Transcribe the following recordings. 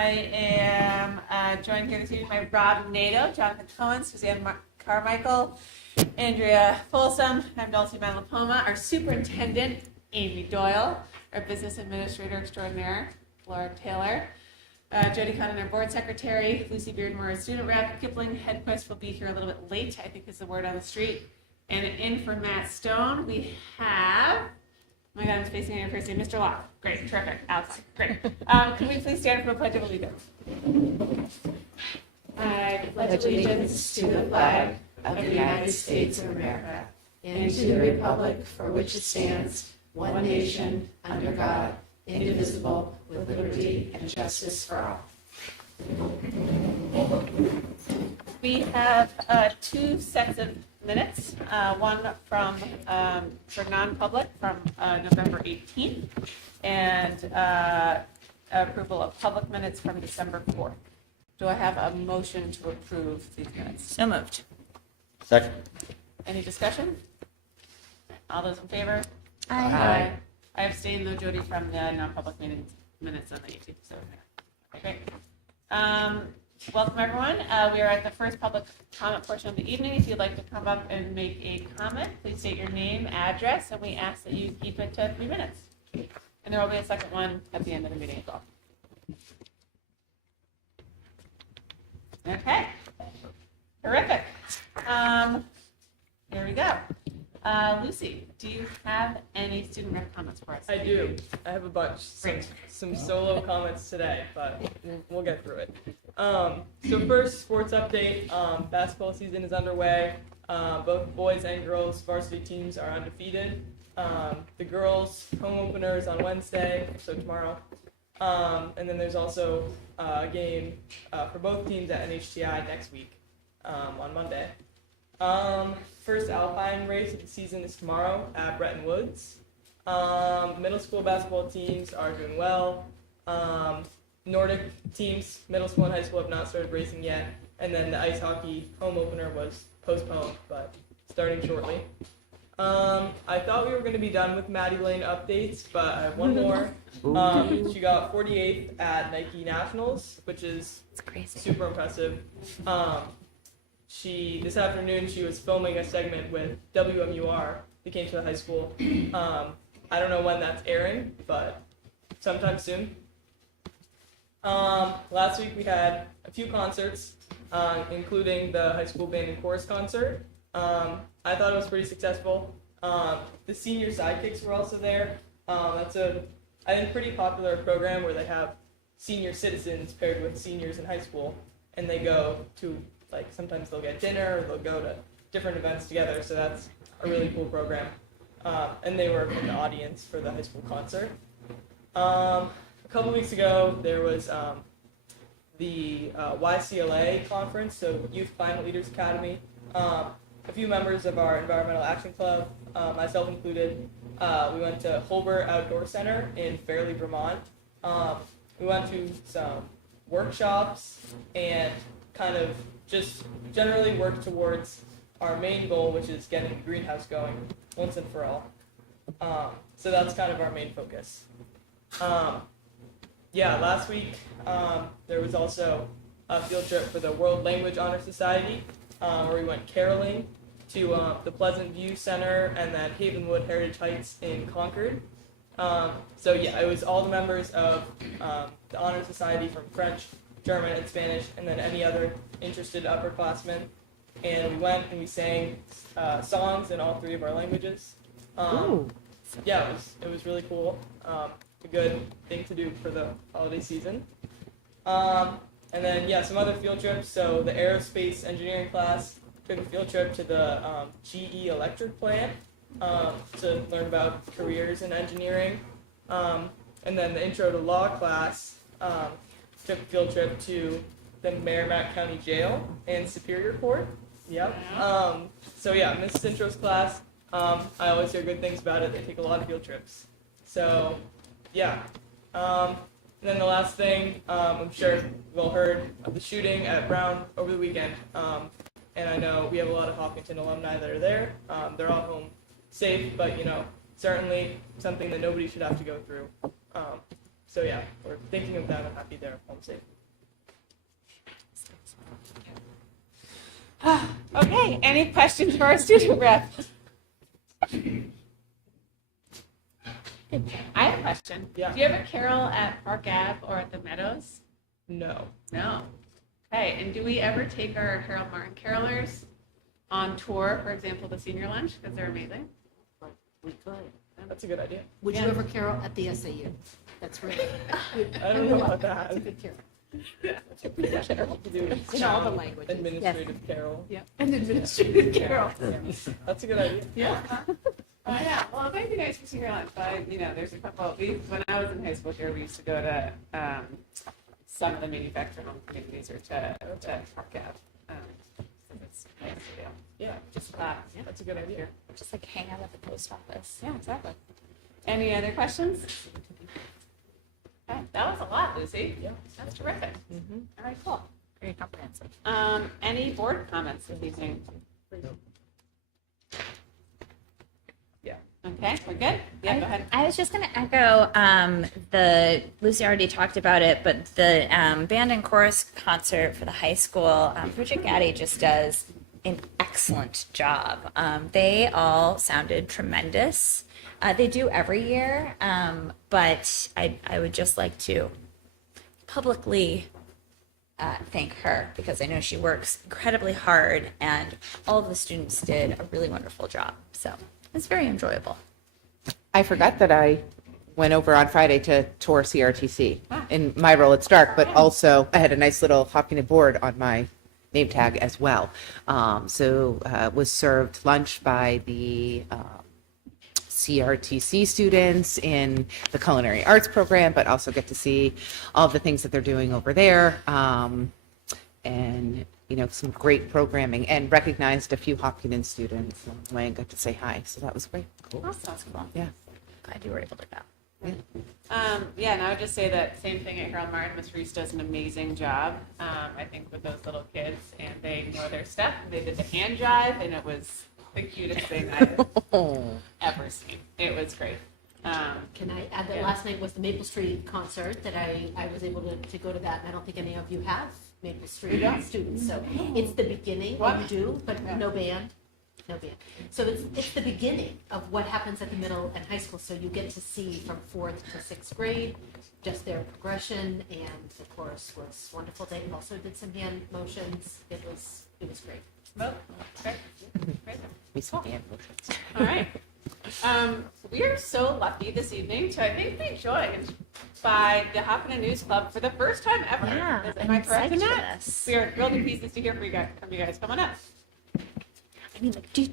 I am joined here this evening by Rob Nato, Jonathan Cohen, Suzanne Carmichael, Andrea Folsom, I'm Dulcie Malapoma, our superintendent, Amy Doyle, our business administrator extraordinaire, Laura Taylor, Jody Connon, our board secretary, Lucy Beardmore, our student rep, Kipling Hedquist will be here a little bit late, I think is the word on the street. And in for Matt Stone, we have, oh my God, I'm spacing on your first name, Mr. Locke. Great, terrific, Alex, great. Can we please stand for a pledge of allegiance? I pledge allegiance to the flag of the United States of America and to the republic for which it stands, one nation, under God, indivisible, with liberty and justice for all. We have two sets of minutes, one from for non-public from November 18th, and approval of public minutes from December 4th. Do I have a motion to approve these minutes? So moved. Second. Any discussion? All those in favor? Aye. I abstained though, Jody, from the non-public minutes on the 18th. So, okay, great. Welcome everyone. We are at the first public comment portion of the evening. If you'd like to come up and make a comment, please state your name, address, and we ask that you keep it to 3 minutes. And there will be a second one at the end of the meeting as well. Okay. Terrific. Here we go. Lucy, do you have any student rep comments for us? I do. I have a bunch. Some solo comments today, but we'll get through it. So first, sports update. Basketball season is underway. Both boys and girls varsity teams are undefeated. The girls' home opener is on Wednesday, so tomorrow. And then there's also a game for both teams at NHTI next week on Monday. First Alpine race of the season is tomorrow at Bretton Woods. Middle school basketball teams are doing well. Nordic teams, middle school and high school, have not started racing yet. And then the ice hockey home opener was postponed, but starting shortly. I thought we were going to be done with Maddie Lane updates, but I have one more. She got 48th at Nike Nationals, which is super impressive. This afternoon, she was filming a segment with WMUR that came to the high school. I don't know when that's airing, but sometime soon. Last week we had a few concerts, including the high school band and chorus concert. I thought it was pretty successful. The senior sidekicks were also there. That's I think, pretty popular program where they have senior citizens paired with seniors in high school, and they go to, like, sometimes they'll get dinner or they'll go to different events together, so that's a really cool program. And they were in the audience for the high school concert. A couple weeks ago, there was the YCLA conference, so Youth Climate Leaders Academy. A few members of our Environmental Action Club, myself included, we went to Holbert Outdoor Center in Fairleigh, Vermont. We went to some workshops and kind of just generally work towards our main goal, which is getting the greenhouse going once and for all. So that's kind of our main focus. Last week there was also a field trip for the World Language Honor Society, where we went caroling to the Pleasant View Center and then Havenwood Heritage Heights in Concord. It was all the members of the Honor Society from French, German, and Spanish, and then any other interested upperclassmen. And we went and we sang songs in all 3 of our languages. It was really cool. A good thing to do for the holiday season. And then, some other field trips. So the aerospace engineering class took a field trip to the GE electric plant to learn about careers in engineering. And then the intro to law class took a field trip to the Merrimack County Jail and Superior Court. Yep. Miss Intro's class, I always hear good things about it. They take a lot of field trips. So, and then the last thing, I'm sure you've all heard of the shooting at Brown over the weekend. And I know we have a lot of Hopkinton alumni that are there. They're all home safe, but, certainly something that nobody should have to go through. So yeah, we're thinking of that. I'm happy they're home safe. Okay, any questions for our student rep? I have a question. Yeah. Do you ever carol at Park Ave or at the Meadows? No. No. Okay, and do we ever take our Harold Martin carolers on tour, for example, the senior lunch, because they're amazing? We could. That's a good idea. Would you ever carol at the SAU? That's really I don't know about that. that's a good carol. Do In all the languages. administrative carol. Yeah. An administrative carol. That's a good idea. Yeah. Yeah. Well, it might be nice for senior lunch, but there's a couple. When I was in high school here, we used to go to some of the manufacturer home communities or to Park Ave. So it's nice to do. Yeah, Just that's a good idea. Just like hang out at the post office. Yeah, exactly. Any other questions? Okay, that was a lot, Lucy. Yeah. That's terrific. Mm-hmm. All right, cool. Very comprehensive. Any board comments this evening? Yeah. Okay, we're good? Yeah, go ahead. I was just going to echo Lucy already talked about it, but the band and chorus concert for the high school, Bridget Gaddy just does an excellent job. They all sounded tremendous. They do every year, but I would just like to publicly thank her because I know she works incredibly hard and all of the students did a really wonderful job. So it's very enjoyable. I forgot that I went over on Friday to tour CRTC in my role at Stark, but also I had a nice little Hopkinton board on my name tag as well. Was served lunch by the CRTC students in the culinary arts program, but also get to see all the things that they're doing over there. And some great programming, and recognized a few Hopkinton students along the way and got to say hi. So that was great. Cool. Awesome. Cool. Yeah. Glad you were able to go. And I would just say that same thing at Harold Martin. Miss Reese does an amazing job, I think, with those little kids, and they know their stuff. They did the hand jive, and it was the cutest thing I've ever seen. It was great. Can I add that Yeah. last night was the Maple Street concert that I was able to go to that, and I don't think any of you have Maple Street students. So it's the beginning. What? You do, but Yeah. no band. No band. So it's the beginning of what happens at the middle and high school. So you get to see from 4th to 6th grade just their progression, and the chorus was wonderful. They also did some hand motions. It was great. Well, great. Great. We saw hand motions. All right. We are so lucky this evening to, I think, be joined by the Hopkinton News Club for the first time ever. Yeah, Am I I'm correct in psyched for that? this. We are thrilled to pieces to hear from you guys. Come on up. I mean, like, do.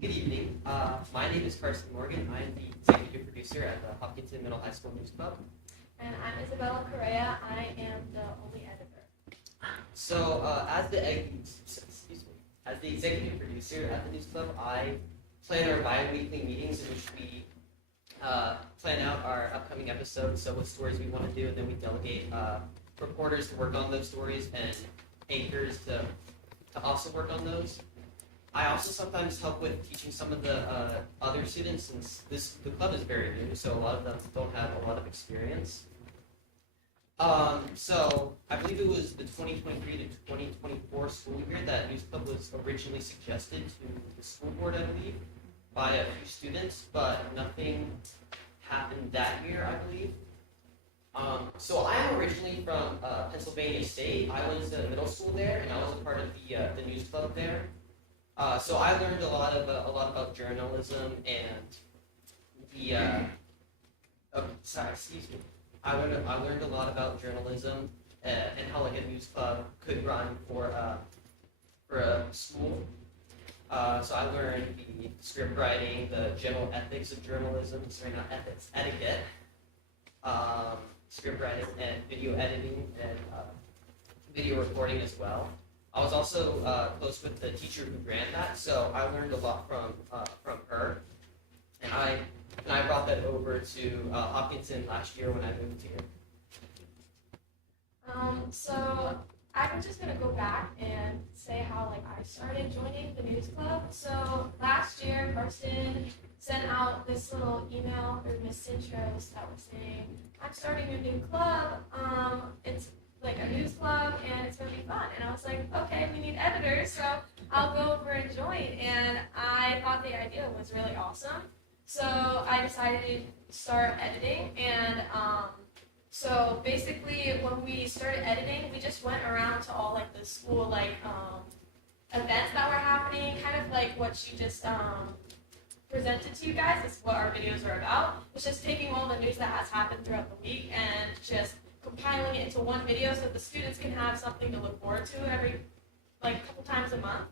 Good evening. My name is Carson Morgan. I am the executive producer at the Hopkinton Middle High School News Club. And I'm Isabella Correa. I am the only editor. So, as the executive producer at the News Club, I plan our bi-weekly meetings in which we plan out our upcoming episodes, so what stories we want to do, and then we delegate reporters to work on those stories and anchors to also work on those. I also sometimes help with teaching some of the other students, since the club is very new, so a lot of them don't have a lot of experience. So I believe it was the 2023 to 2024 school year that News Club was originally suggested to the school board, I believe, by a few students, but nothing happened that year, I believe. So I am originally from Pennsylvania State. I went to middle school there, and I was a part of the News Club there. So I learned a lot about journalism and the. I learned a lot about journalism and how like a news club could run for a school. So I learned the script writing, the general ethics of journalism. Sorry, not ethics, etiquette. Script writing and video editing and video recording as well. I was also close with the teacher who ran that, so I learned a lot from her, and I brought that over to Hopkinton last year when I moved here. So I'm just gonna go back and say how like I started joining the news club. So last year, Karsten sent out this little email or Miss Intros that was saying, "I'm starting a new club. It's like a news club and it's gonna be fun." And I was like, "Okay, we need editors, so I'll go over and join." And I thought the idea was really awesome, so I decided to start editing and. So basically, when we started editing, we just went around to all like the school events that were happening, kind of like what she just presented to you guys is what our videos are about. It's just taking all the news that has happened throughout the week and just compiling it into one video so the students can have something to look forward to every couple times a month.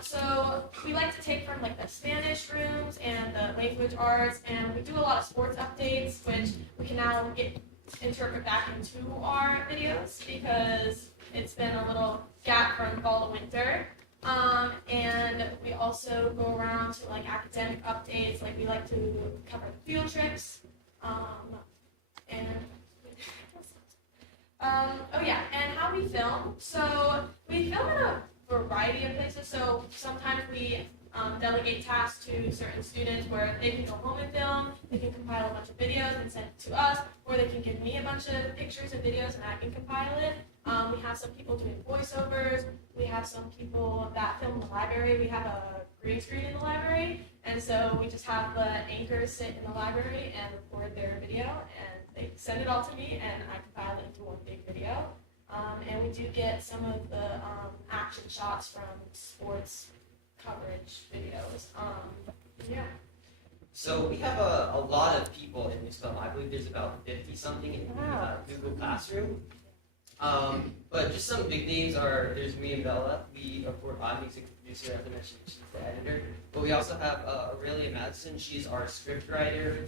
So we like to take from like the Spanish rooms and the language arts, and we do a lot of sports updates, which we can now interpret back into our videos because it's been a little gap from fall to winter. And we also go around to like academic updates, like we like to cover field trips, and oh yeah, and how we film. So we film in a variety of places. So sometimes we delegate tasks to certain students where they can go home and film, they can compile a bunch of videos and send it to us, or they can give me a bunch of pictures and videos and I can compile it. We have some people doing voiceovers, we have some people that film in the library, we have a green screen in the library, and so we just have the anchors sit in the library and record their video, and they send it all to me, and I compile it into one big video. And we do get some of the action shots from sports coverage videos. Yeah. So we have a lot of people in News Club. I believe there's about 50 something in Google Classroom. But just some big names are, there's me and Bella. I'm the executive producer, as I mentioned, she's the editor. But we also have Aurelia Madison, she's our script writer.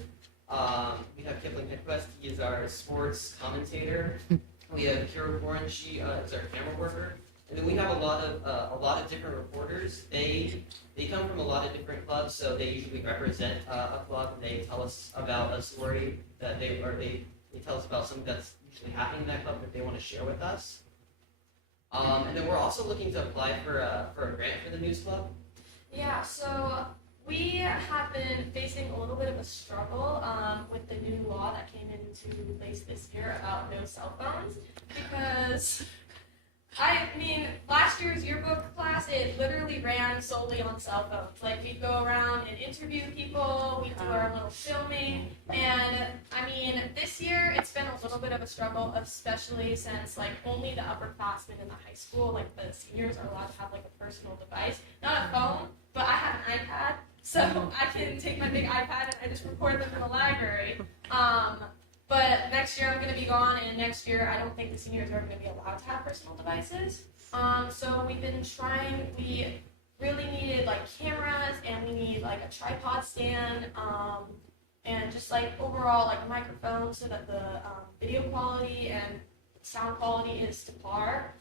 We have Kipling Hedquist, he is our sports commentator. We have Kira Warren, she is our camera worker. And then we have a lot of different reporters. They come from a lot of different clubs, so they usually represent a club, and they tell us about a story that they tell us about something that's usually happening in that club that they want to share with us. And then we're also looking to apply for a grant for the news club. Yeah, so we have been facing a little bit of a struggle with the new law that came into place this year about no cell phones, because I mean, last year's yearbook class, it literally ran solely on cell phones. Like, we'd go around and interview people, we'd do our little filming, and I mean, this year it's been a little bit of a struggle, especially since like only the upperclassmen in the high school, like the seniors, are allowed to have like a personal device, not a phone, but I have an iPad, so I can take my big iPad and I just record them in the library. But next year I'm going to be gone, and next year I don't think the seniors are going to be allowed to have personal devices. So we've been trying, we really needed like cameras, and we need like a tripod stand, and just like overall like microphones so that the video quality and sound quality is to par.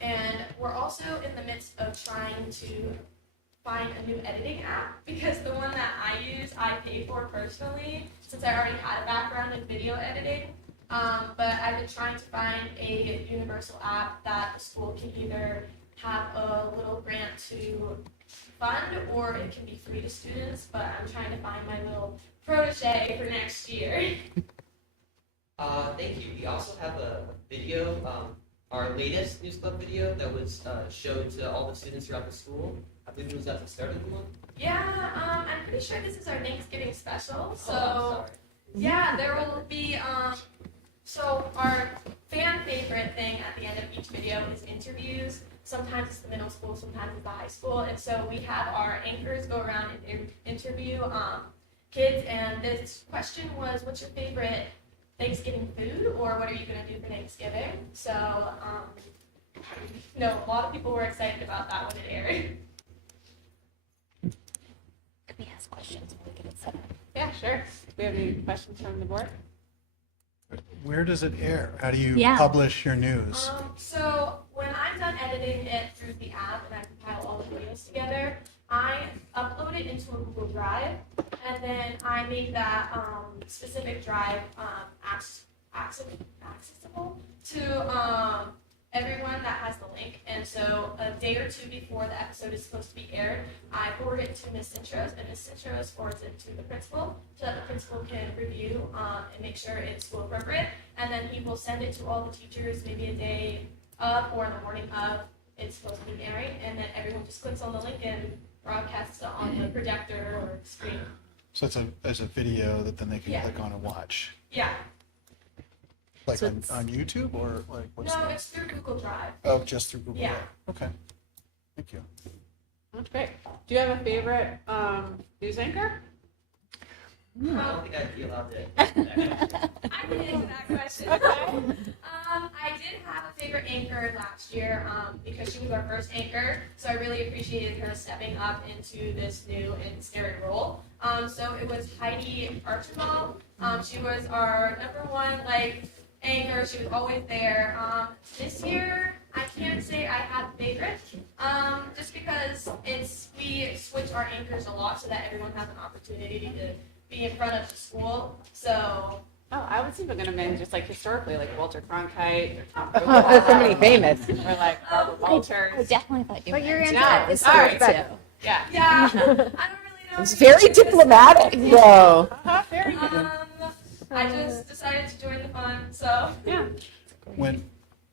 And we're also in the midst of trying to find a new editing app, because the one that I use, I pay for personally, since I already had a background in video editing. But I've been trying to find a universal app that the school can either have a little grant to fund, or it can be free to students, but I'm trying to find my little protege for next year. Thank you. We also have a video, our latest News Club video that was showed to all the students throughout the school. I believe it was at the start of the month. Yeah, I'm pretty sure this is our Thanksgiving special. So Oh, yeah, there will be so our fan favorite thing at the end of each video is interviews. Sometimes it's the middle school, sometimes it's the high school, and so we have our anchors go around and interview kids. And this question was, "What's your favorite Thanksgiving food?" or "What are you going to do for Thanksgiving?" So a lot of people were excited about that when it aired. Could we ask questions when we get it set up? Yeah, sure. Do we have any questions from the board? Where does it air? How do you Yeah. publish your news? So when I'm done editing it through the app and I compile all the videos together, I upload it into a Google Drive, and then I make that specific drive accessible to everyone that has the link. And so a day or two before the episode is supposed to be aired, I forward it to Ms. Cintros, and Ms. Cintros forwards it to the principal so that the principal can review and make sure it's school appropriate. And then he will send it to all the teachers maybe a day of or in the morning of it's supposed to be airing, and then everyone just clicks on the link and broadcasts it on the projector or screen. So it's a video that then they can Yeah. click on and watch. Yeah. Like So on it's- YouTube or like what's No, that? it's through Google Drive. Oh, just through Google. Yeah. Drive. Okay. Thank you. That's great. Do you have a favorite news anchor? I don't think I'd be allowed to. I can answer that question. I did have a favorite anchor last year because she was our first anchor, so I really appreciated her stepping up into this new and scary role. So it was Heidi Archibald. She was our #1 anchor. She was always there. This year, I can't say I have a favorite, just because we switch our anchors a lot so that everyone has an opportunity to be in front of the school. So. Oh, I was even gonna mention just historically, like Walter Cronkite or Tom Somebody famous. or like Barbara Walters. I definitely thought you But meant you're into No, this all right. too. Yeah. Yeah, I don't really know. It's very diplomatic, though. Very good. I just decided to join the fun, so. Yeah.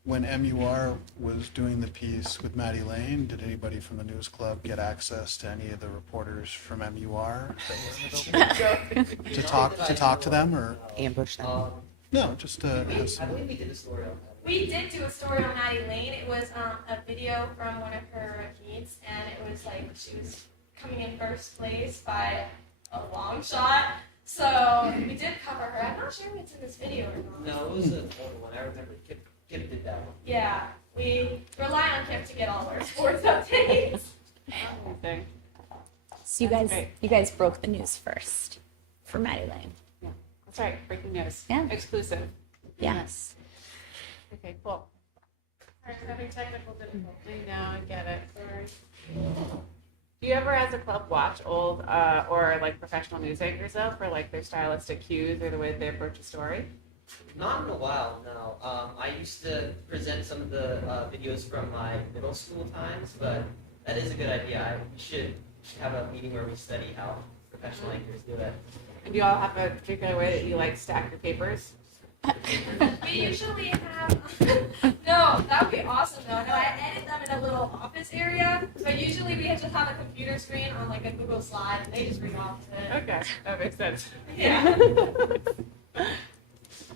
When MUR was doing the piece with Maddie Lane, did anybody from the news club get access to any of the reporters from MUR that were in the building? to talk to them, or Ambush them. no, just to have I some. believe we did a story on that. We did do a story on Maddie Lane. It was a video from one of her meets, and it was like she was coming in first place by a long shot. So we did cover her. I'm not sure if it's in this video or not. No, it was a older one. I remember Kip did that one. Yeah, we rely on Kip to get all our sports updates. Amazing. So you guys broke the news first for Maddie Lane. That's right. Breaking news. Yeah. Exclusive. Yes. Okay, cool. Sorry, I'm having technical difficulty now. I get it. Sorry. Do you ever, as a club, watch old or like professional news anchors though for like their stylistic cues or the way they approach a story? Not in a while, no. I used to present some of the videos from my middle school times, but that is a good idea. We should have a meeting where we study how professional anchors do it. And do you all have a particular way that you like stack your papers? We usually have. No, that would be awesome though. No, I edit them in a little office area, but usually we just have a computer screen on like a Google slide, and they just read off of it. Okay, that makes sense. Yeah.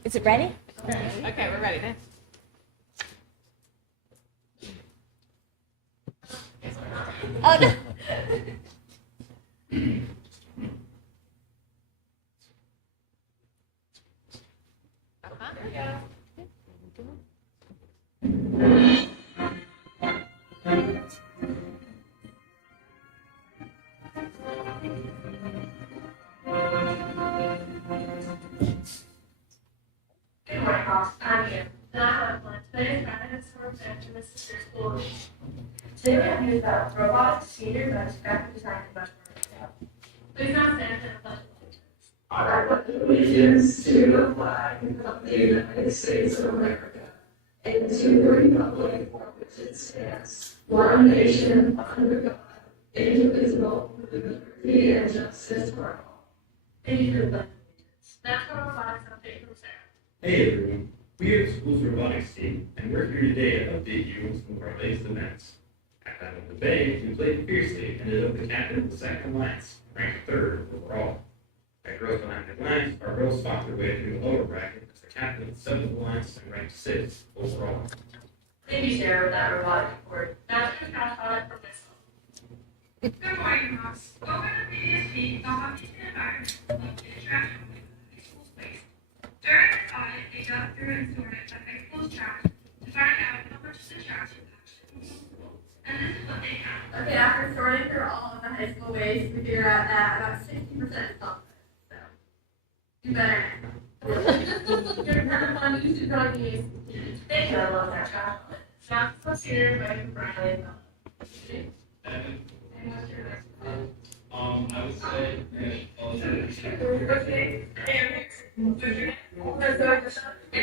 Is it ready? Okay, we're ready. Oh no. Yeah. Good morning, Ross. I'm Ian, and I have lunch. Today's guidance for expansion is sister school. Today we have news about robotics, seniors, and graphic design and much more. Please now stand for the pledge of allegiance. I pledge allegiance to the flag of the United States of America and to the republic for which it stands, one nation under God, indivisible, with liberty and justice for all. Thank you for the pledge of allegiance. Now for robotics update from Sarah. Hey everyone, we are the school's robotics team, and we're here today to update you on some of our latest events. At Battle of the Bay, we played fiercely and ended up the captain of the second alliance, ranked 3rd overall. At Girls Behind the Alliance, our girls fought their way through the lower bracket as the captain of the 7th alliance and ranked 6th overall. Thank you, Sarah, for that robotic report. Now to pass on it from myself. Good morning, Ross. Over the previous week, the Hopkinton environment looked interaction with the high school space. During this audit, they dug through and sorted the high school's trash to find out how much of the trash was actually usable. And this is what they found. Okay, after sorting through all of the high school waste, we figured out that about 60% is something. So, do better next time. You're kind of fun. You should join the ACT. Thank you. I love that trash. Now, let's hear by Brian. I would say, Okay. And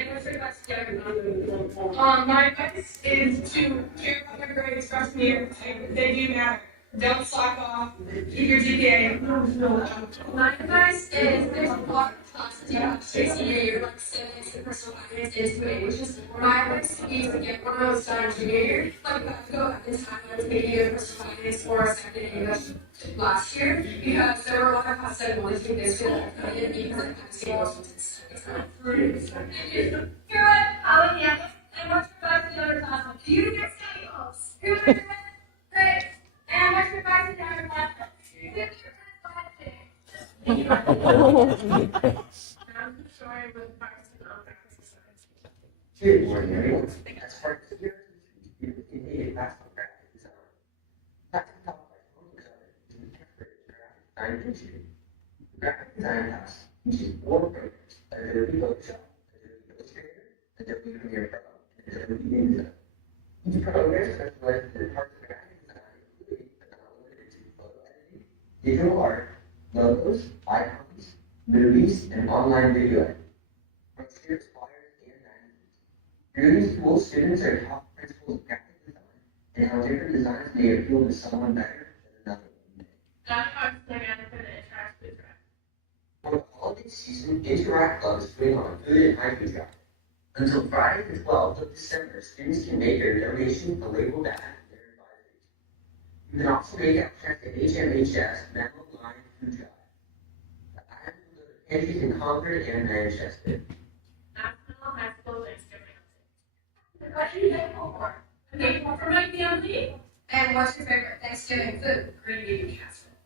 is to care about their grades freshman year. They do matter. Don't slack off. Keep your GPA. My advice is there's a lot of classes you have to take senior year, like civics and personal finance into it, which is my advice is to get one of those done junior year. Like you have to go ahead and time to maybe either personal finance or a second English last year, because there were a lot of classes I wanted to take this year that I didn't because I had to take most of it. You're what? Alexander. And what's your advice to the other class? Do you get study goals? Who's your Great. And what's your advice to the other class? I'm showing with practicing on practice sides. Good morning, everyone. As part of the year, we completed class on graphic design. Practical topic only covered in the 10th grade graphic design institute. The graphic design class teaches 4 programs: Adobe Photoshop, Adobe Illustrator, Adobe Premiere Pro, and Adobe InDesign. Each program specializes in parts of graphic design, including but not limited to photo editing, digital art, logos, icons, movies, and online video editing. Brochures, flyers, and magazines. Through these tools, students are taught principles of graphic design and how different designs may appeal to someone better than another one may. That's how it's going to for the interactive graphic. For the holiday season, Interact Club is putting on a food and hygiene drive. Until Friday the 12th of December, students can make their donation to label bag for their advisors. You can also make access to HMHS Mental Line Food Drive. The items will go to pantries in Concord and Manchester. National High School Thanksgiving. What are you thankful for? I'm thankful for my family. And what's your favorite Thanksgiving food? Green bean casserole.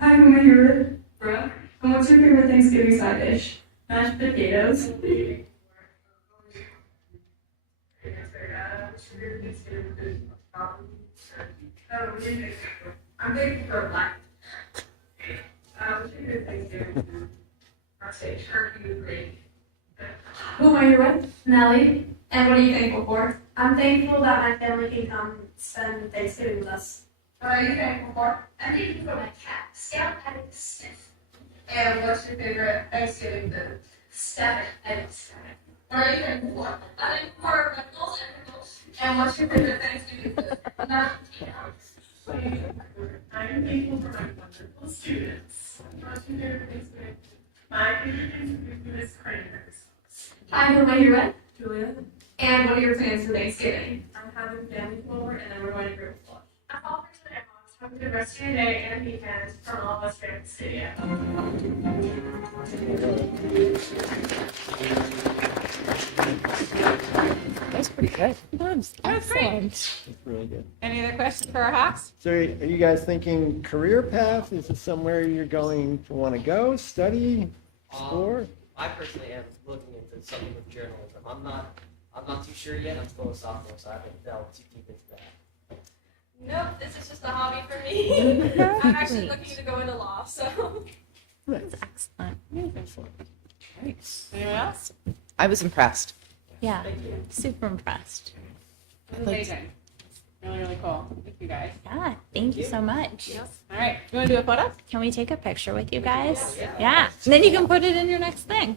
Hi, who am I here with? Brooke. And what's your favorite Thanksgiving side dish? Mashed potatoes. I'm thankful for life. What's your favorite Thanksgiving food? I'll say turkey with gravy. Who am I here with? Nellie. And what are you thankful for? I'm thankful that my family can come spend Thanksgiving with us. What are you thankful for? I'm thankful for my cat, Scout Patty Sniff. And what's your favorite Thanksgiving food? Scout Patty Sniff. What are you thankful for? I'm thankful for pickles and pickles. And what's your favorite Thanksgiving food? I'm thankful for my wonderful students. What's your favorite Thanksgiving food? My favorite Thanksgiving food is cranberries. Hi, who am I here with? Julia, And what are your plans for Thanksgiving? I'm having family come over and then we're going to group lunch. I'm all for today, Have a good rest of your day and weekend from all of us here at the studio. That's pretty good. That's great. That's really good. Any other questions for our Hawks? So are you guys thinking career path? Is this somewhere you're going to want to go, study, explore? I personally am looking into something with journalism. I'm not too sure yet. I'm still a sophomore, so I haven't delved too deep into that. Nope, this is just a hobby for me. I'm actually looking to go into law, so. That's excellent. Anyone else? I was impressed. Yeah, super impressed. This is amazing. Really, really cool. Thank you guys. Yeah, thank you so much. All right, you want to do a photo? Can we take a picture with you guys? Yeah. And then you can put it in your next thing.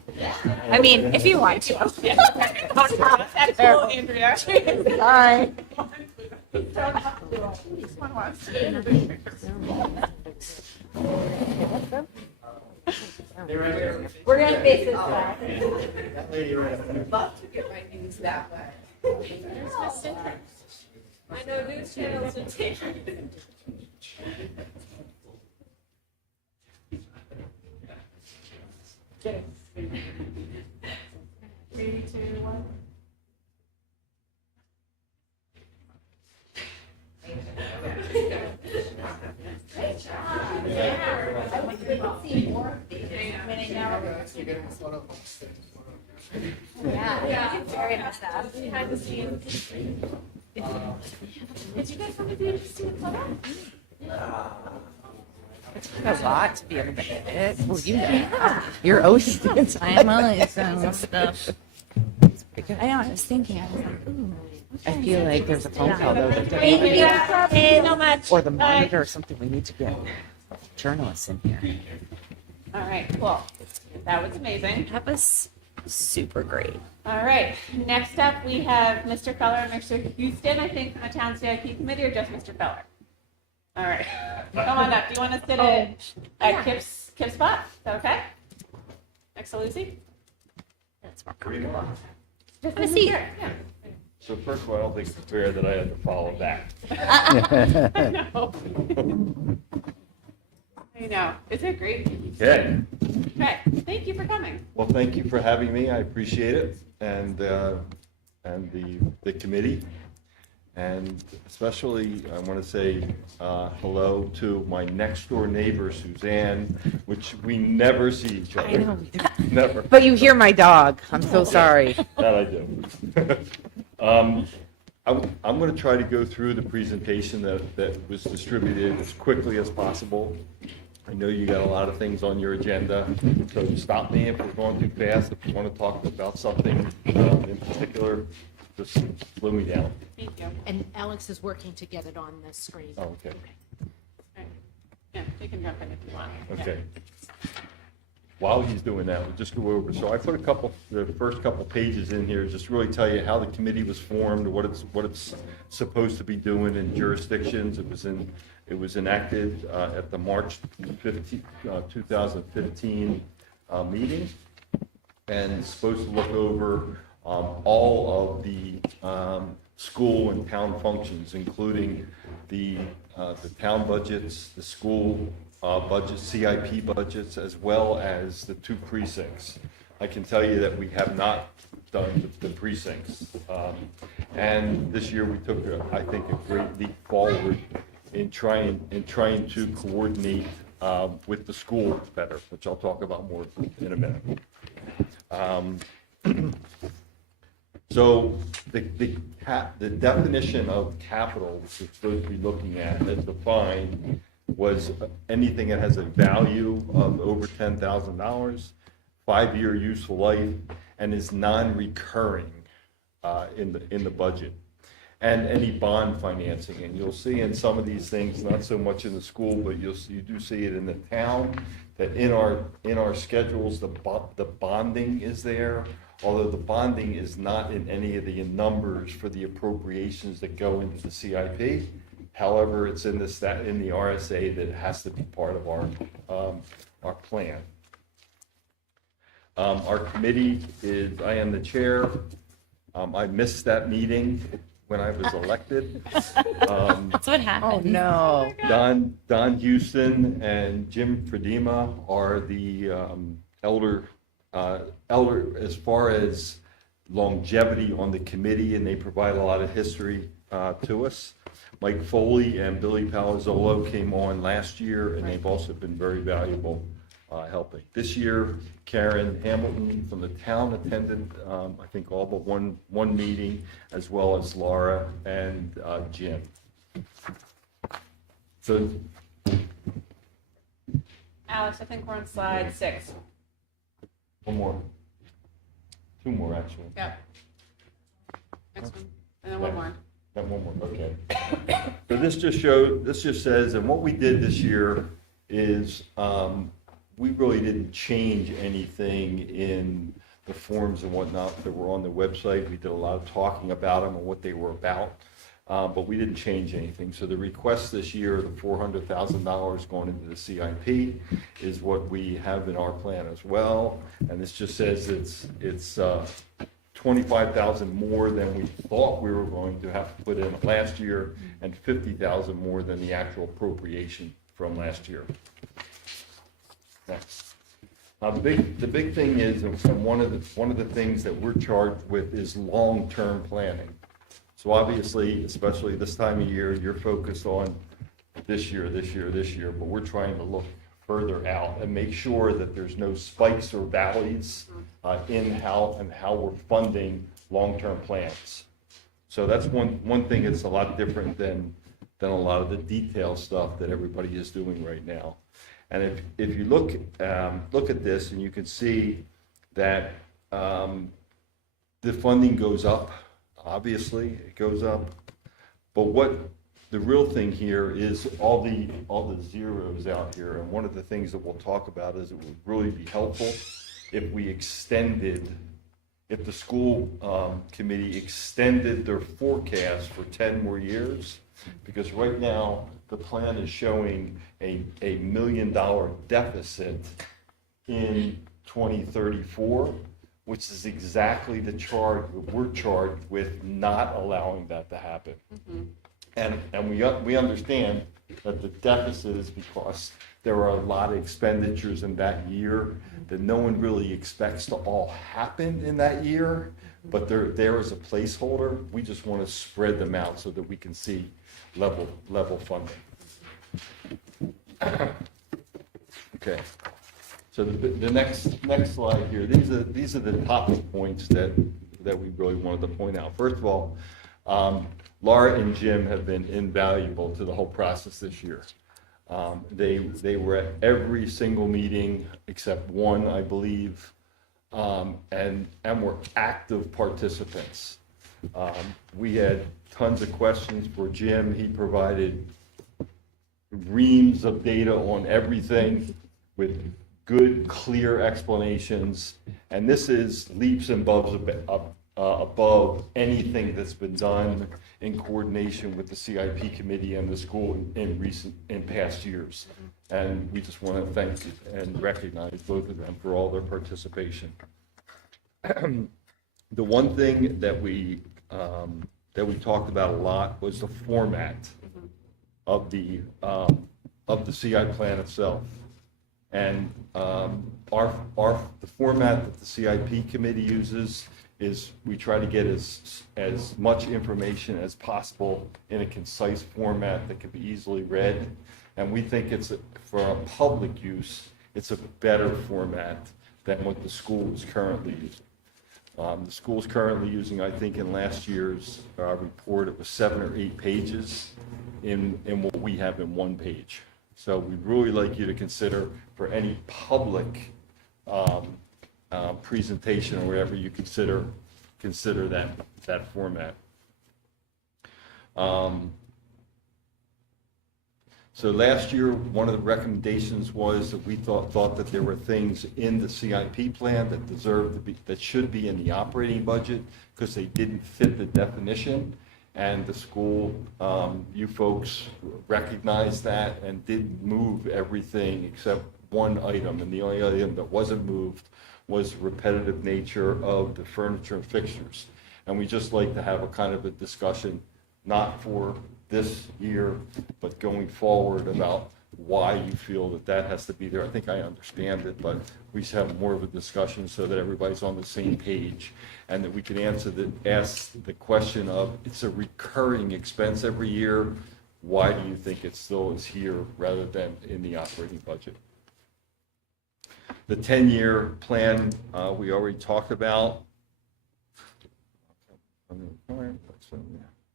I mean, if you want to. That's cool, Andrea. Bye. We're going to face this way. That lady right up there. Love to get my news that way. There's my sticker. I know news channels are taking. Get it. 3, 2, 1. Yeah, very much that. Behind the scenes. Did you guys want to do a photo? A lot to be able to edit. Well, you know. You're always doing I'm always doing stuff. pretty good. I know, I was thinking, I was like, ooh. I feel like there's a phone call though. Thank you so much. Or the monitor or something. We need to get journalists in here. All right, cool. That was amazing. That was super great. All right, next up we have Mr. Feller and Mr. Houston, I think, from the town CIP committee, or just Mr. Feller? All right, come on up. Do you want to sit at Kip's spot? Is that okay? Next to Lucy? That's more comfortable. Just Have a seat. here, yeah. So first of all, I don't think it's fair that I had to follow back. I know. I know. Is it great? Okay. Okay, thank you for coming. Well, thank you for having me. I appreciate it, and the committee, and especially I want to say hello to my next door neighbor Suzanne, which we never see each other. I know. Never. But you hear my dog. I'm so sorry. That I do. I'm going to try to go through the presentation that was distributed as quickly as possible. I know you got a lot of things on your agenda, so stop me if we're going too fast. If you want to talk about something in particular, just slow me down. Thank you. And Alex is working to get it on the screen. Oh, okay. Okay. Yeah, you can jump in if you want. Yeah. Okay. While he's doing that, we'll just go over. So I put the first couple pages in here, just really tell you how the committee was formed, what it's supposed to be doing in jurisdictions. It was enacted at the March 15, 2015 meeting, and it's supposed to look over all of the school and town functions, including the town budgets, the school budgets, CIP budgets, as well as the 2 precincts. I can tell you that we have not done the precincts. And this year we took, I think, a great leap forward in trying to coordinate with the school better, which I'll talk about more in a minute. So the definition of capital, which we're supposed to be looking at, as defined, was anything that has a value of over $10,000, 5-year useful life, and is non-recurring in the budget, and any bond financing. And you'll see in some of these things, not so much in the school, but you do see it in the town, that in our schedules, the bonding is there, although the bonding is not in any of the numbers for the appropriations that go into the CIP. However, it's in the RSA that it has to be part of our plan. Our committee is, I am the chair. I missed that meeting when I was elected. That's what happened. Oh, no. Don Houston and Jim Fredema are the elder as far as longevity on the committee, and they provide a lot of history to us. Mike Foley and Billy Palazzolo came on last year, and they've also been very valuable helping. This year, Karen Hamilton from the town attended, I think, all but one meeting, as well as Laura and Jim. So, Alex, I think we're on slide 6. one more. 2 more, actually. Yep. Next one. And then one more. Got one more, okay. So this just says, and what we did this year is, we really didn't change anything in the forms and whatnot that were on the website. We did a lot of talking about them and what they were about, but we didn't change anything. So the request this year, the $400,000 going into the CIP, is what we have in our plan as well. And this just says it's $25,000 more than we thought we were going to have to put in last year, and $50,000 more than the actual appropriation from last year. Next. Now the big thing is, and one of the things that we're charged with is long-term planning. So obviously, especially this time of year, you're focused on this year, but we're trying to look further out and make sure that there's no spikes or valleys in how we're funding long-term plans. So that's one thing that's a lot different than a lot of the detail stuff that everybody is doing right now. And if you look at this, and you can see that the funding goes up. Obviously, it goes up. But what the real thing here is all the zeros out here. And one of the things that we'll talk about is it would really be helpful if we extended if the school committee extended their forecast for 10 more years, because right now the plan is showing a $1 million deficit in 2034, which is exactly the charge we're charged with not allowing that to happen. And we understand that the deficit is because there are a lot of expenditures in that year that no one really expects to all happen in that year, but they're there as a placeholder. We just want to spread them out so that we can see level funding. Okay. So the next slide here, these are the topic points that we really wanted to point out. First of all, Laura and Jim have been invaluable to the whole process this year. They were at every single meeting except one, I believe, and were active participants. We had tons of questions for Jim. He provided reams of data on everything with good, clear explanations. And this is leaps and bounds above anything that's been done in coordination with the CIP committee and the school in past years. And we just want to thank and recognize both of them for all their participation. The one thing that we talked about a lot was the format of the CI plan itself. And the format that the CIP committee uses is we try to get as much information as possible in a concise format that can be easily read. And we think for a public use, it's a better format than what the school is currently using. The school is currently using, I think in last year's report, it was 7 or 8 pages in what we have in 1 page. So we'd really like you to consider for any public presentation or whatever you consider that format. So last year, one of the recommendations was that we thought that there were things in the CIP plan that should be in the operating budget because they didn't fit the definition. And the school, you folks recognized that and did move everything except one item. And the only item that wasn't moved was the repetitive nature of the furniture and fixtures. And we just like to have a kind of a discussion, not for this year, but going forward about why you feel that has to be there. I think I understand it, but we should have more of a discussion so that everybody's on the same page and that we can ask the question of, it's a recurring expense every year. Why do you think it still is here rather than in the operating budget? The 10-year plan we already talked about.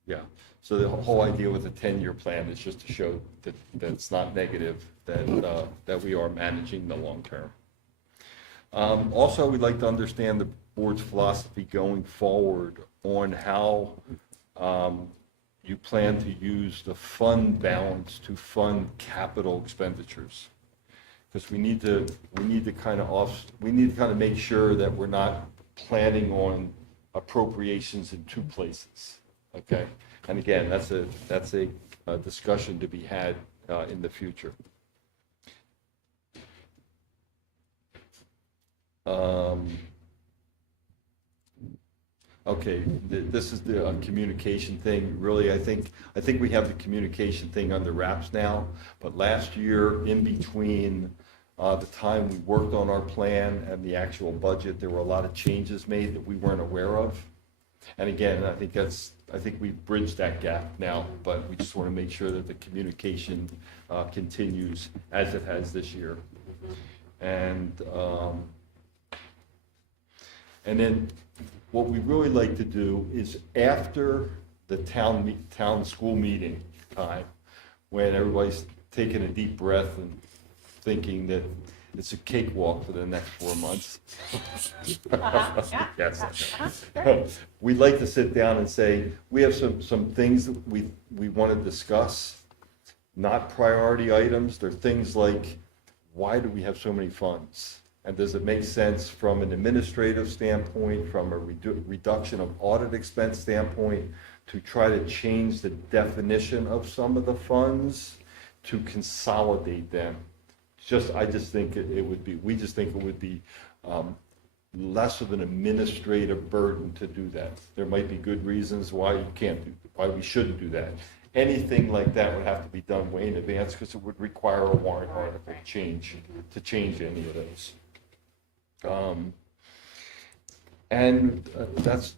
Yeah. So the whole idea with the 10-year plan is just to show that it's not negative, that we are managing the long term. Also, we'd like to understand the board's philosophy going forward on how you plan to use the fund balance to fund capital expenditures. Because we need to kind of make sure that we're not planning on appropriations in 2 places. Okay. And again, that's a discussion to be had in the future. Okay, this is the communication thing. Really, I think we have the communication thing under wraps now. But last year, in between the time we worked on our plan and the actual budget, there were a lot of changes made that we weren't aware of. And again, I think we've bridged that gap now, but we just want to make sure that the communication continues as it has this year. And then what we really like to do is after the town school meeting time, when everybody's taking a deep breath and thinking that it's a cakewalk for the next 4 months. Yes. We'd like to sit down and say, we have some things that we want to discuss, not priority items. They're things like, why do we have so many funds? And does it make sense from an administrative standpoint, from a reduction of audit expense standpoint, to try to change the definition of some of the funds to consolidate them? I just think we just think it would be less of an administrative burden to do that. There might be good reasons why we shouldn't do that. Anything like that would have to be done way in advance because it would require a warrant article change to change any of those.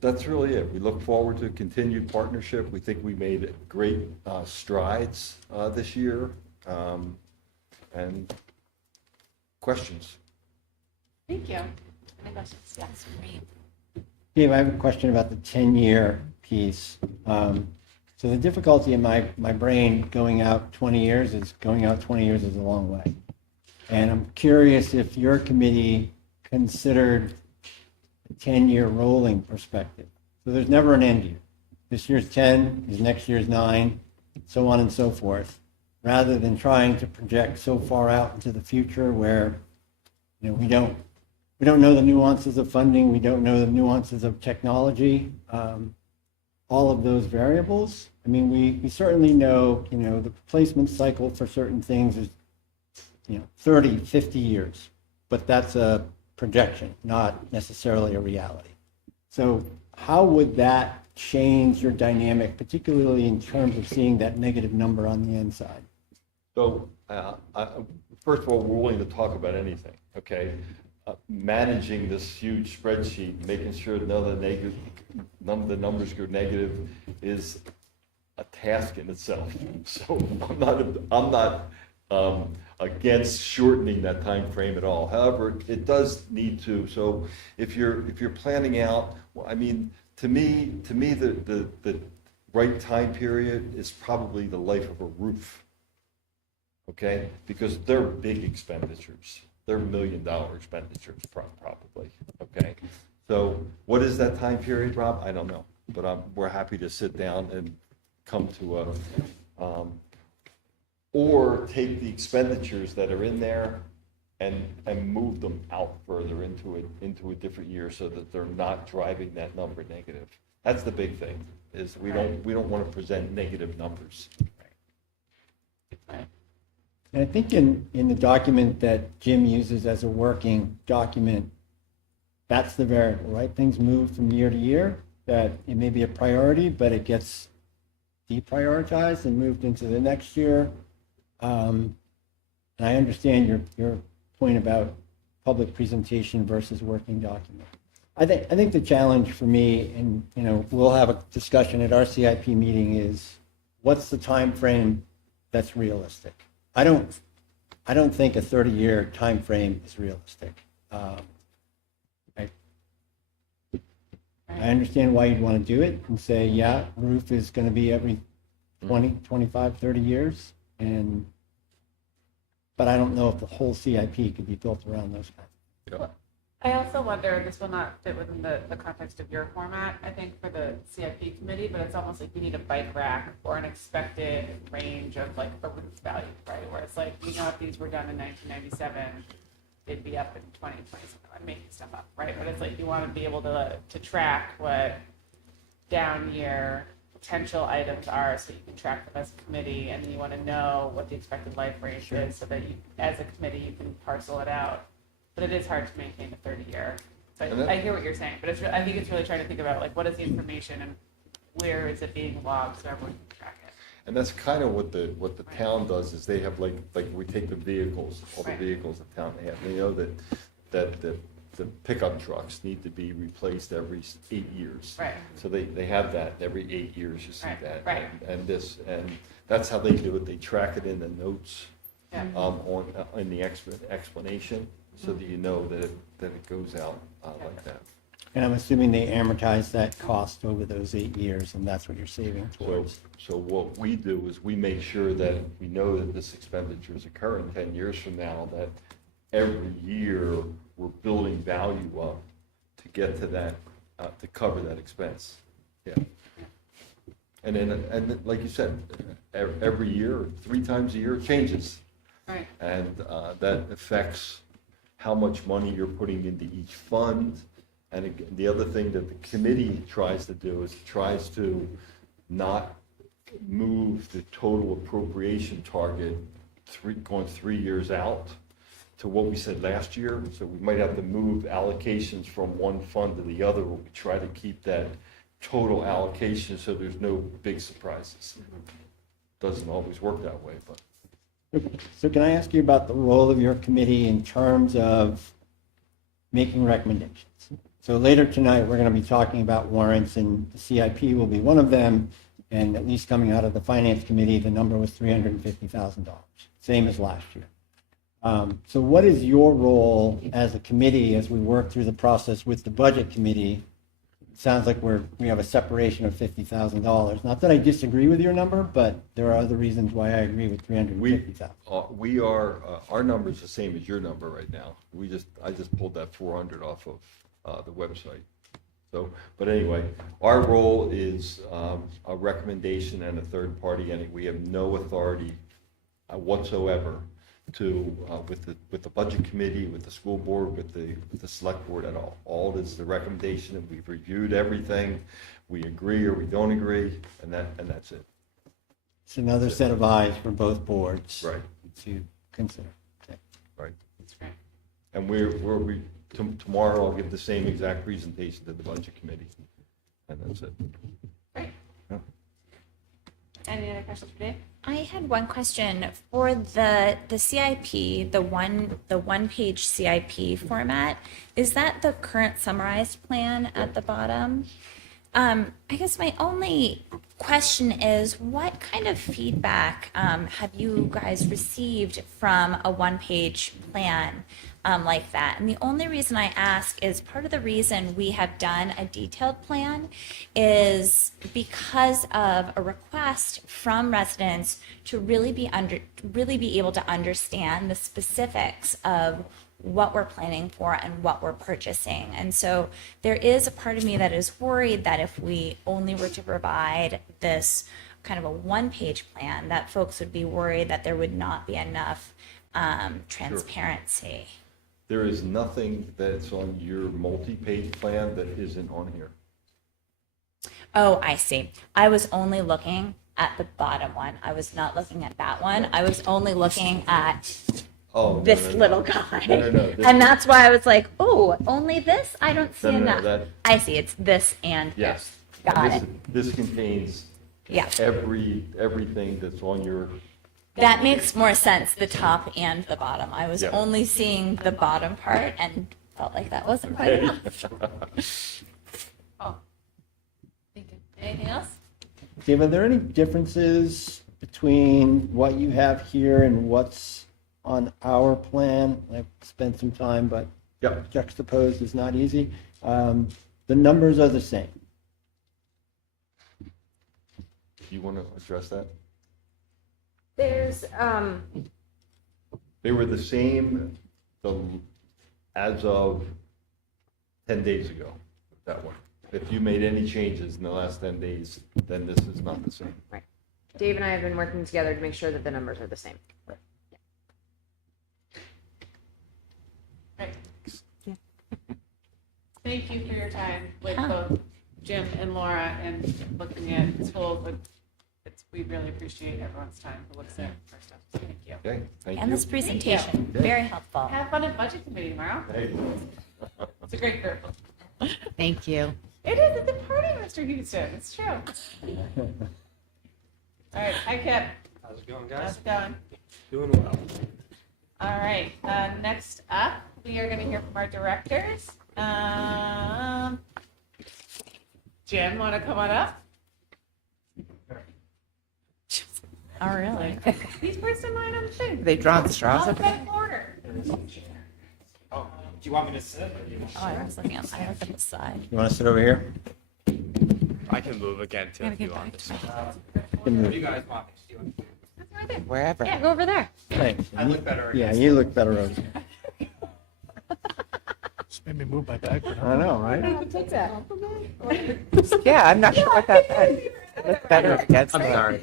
That's really it. We look forward to continued partnership. We think we made great strides this year. And questions? Thank you. Any questions? Yes. Dave, I have a question about the 10-year piece. So the difficulty in my brain going out 20 years is a long way. And I'm curious if your committee considered a 10-year rolling perspective. So there's never an end year. This year's 10, is next year's 9, so on and so forth, rather than trying to project so far out into the future where, we don't know the nuances of funding, we don't know the nuances of technology, all of those variables. I mean, we certainly know, the replacement cycle for certain things is, 30, 50 years, but that's a projection, not necessarily a reality. So how would that change your dynamic, particularly in terms of seeing that negative number on the inside? So, first of all, we're willing to talk about anything, okay? Managing this huge spreadsheet, making sure none of the numbers go negative is a task in itself. So I'm not against shortening that time frame at all. However, it does need to. So if you're planning out, well, I mean, to me, the right time period is probably the life of a roof. Okay, because they're big expenditures. They're $1 million expenditures, probably. Okay, so what is that time period, Rob? I don't know, but we're happy to sit down and come to or take the expenditures that are in there and move them out further into a different year so that they're not driving that number negative. That's the big thing. Is we don't want to present negative numbers. And I think in the document that Jim uses as a working document, that's the variable, right? Things move from year to year, that it may be a priority, but it gets deprioritized and moved into the next year. And I understand your point about public presentation versus working document. I think the challenge for me, and we'll have a discussion at our CIP meeting, is what's the time frame that's realistic? I don't think a 30-year time frame is realistic. I understand why you'd want to do it and say, yeah, roof is going to be every 20, 25, 30 years. But I don't know if the whole CIP could be built around those kinds of things. Well, I also wonder, this will not fit within the context of your format, I think, for the CIP committee, but it's almost like you need a bike rack or an expected range of like a roof value, right? Where it's like, if these were done in 1997, it'd be up in 2027. I'm making stuff up, right? But it's like you want to be able to track what down year potential items are so you can track them as a committee, and then you want to know what the expected life range is so that you, as a committee, you can parcel it out. But it is hard to maintain a 30-year. So I hear what you're saying, but I think it's really trying to think about like what is the information and where is it being logged so everyone can track it. And that's kind of what the town does, is they have like we take the vehicles, all the vehicles the town have. They know that the pickup trucks need to be replaced every 8 years. Right. So they have that every 8 years. You see that. Right. And that's how they do it. They track it in the notes, Yeah. in the explanation, so that you know that it goes out like that. And I'm assuming they amortize that cost over those 8 years, and that's what you're saving towards. So what we do is we make sure that we know that this expenditure is occurring 10 years from now, that every year we're building value up to get to that, to cover that expense. Yeah. And like you said, every year, 3 times a year, it changes. Right. And that affects how much money you're putting into each fund. And again, the other thing that the committee tries to do is it tries to not move the total appropriation target going 3 years out to what we said last year. So we might have to move allocations from one fund to the other, but we try to keep that total allocation so there's no big surprises. Doesn't always work that way, but. So can I ask you about the role of your committee in terms of making recommendations? So later tonight, we're going to be talking about warrants, and the CIP will be one of them. And at least coming out of the Finance Committee, the number was $350,000, same as last year. So what is your role as a committee as we work through the process with the Budget Committee? It sounds like we have a separation of $50,000. Not that I disagree with your number, but there are other reasons why I agree with $350,000. We are, our number's the same as your number right now. I just pulled that 400 off of the website. So, but anyway, our role is a recommendation and a third party, and we have no authority whatsoever to with the budget committee, with the school board, with the select board at all. All it is the recommendation, and we've reviewed everything. We agree or we don't agree, and that's it. It's another set of eyes for both boards. Right. To consider. Okay. Right. That's great. And tomorrow I'll give the same exact presentation to the budget committee, and that's it. Great. Yeah. Any other questions for Dave? I had one question for the CIP, the one page CIP format. Is that the current summarized plan at the bottom? I guess my only question is, what kind of feedback have you guys received from a one-page plan like that? And the only reason I ask is part of the reason we have done a detailed plan is because of a request from residents to really be able to understand the specifics of what we're planning for and what we're purchasing. And so there is a part of me that is worried that if we only were to provide this kind of a one-page plan, that folks would be worried that there would not be enough transparency. There is nothing that's on your multi-page plan that isn't on here. Oh, I see. I was only looking at the bottom one. I was not looking at that one. I was only looking at this little guy. No. And that's why I was like, oh, only this? I don't see No, enough. I see. It's this and yes. this. Got And it. This contains everything that's on your. That makes more sense, the top and the bottom. I was only seeing the bottom part and felt like that wasn't quite enough. Oh, thank you. Anything else? Dave, are there any differences between what you have here and what's on our plan? I've spent some time, but juxtaposed is not easy. The numbers are the same. You want to address that? There's, They were the same as of 10 days ago, that one. If you made any changes in the last 10 days, then this is not the same. right. Dave and I have been working together to make sure that the numbers are the same. Right. Thank you for your time with both Jim and Laura and looking at schools. We really appreciate everyone's time who looks at our stuff. So thank you. Okay, thank you. And this presentation, very helpful. Have fun at Budget Committee tomorrow. Hey. It's a great group. Thank you. It is. It's a party, Mr. Houston. It's true. All right. Hi, Kip. How's it going, How's guys? it going? Doing well. All right. Next up, we are going to hear from our directors. Jim, want to come on up? Oh, really? He's first in line on the thing. They drawn straws up Alphabetical order. Oh, do you want me to sit? Or do you want Oh, I was looking at the side. You want to sit over here? I can move again too Gotta if you get want. back to my What do you guys want me to do? That's right there. Wherever. Yeah, go over there. Thanks. I look better Yeah, against you look better over here. Just made me move my back. I know, right? Take that. Yeah, I'm not sure what that meant. It looked better against I'm it. sorry.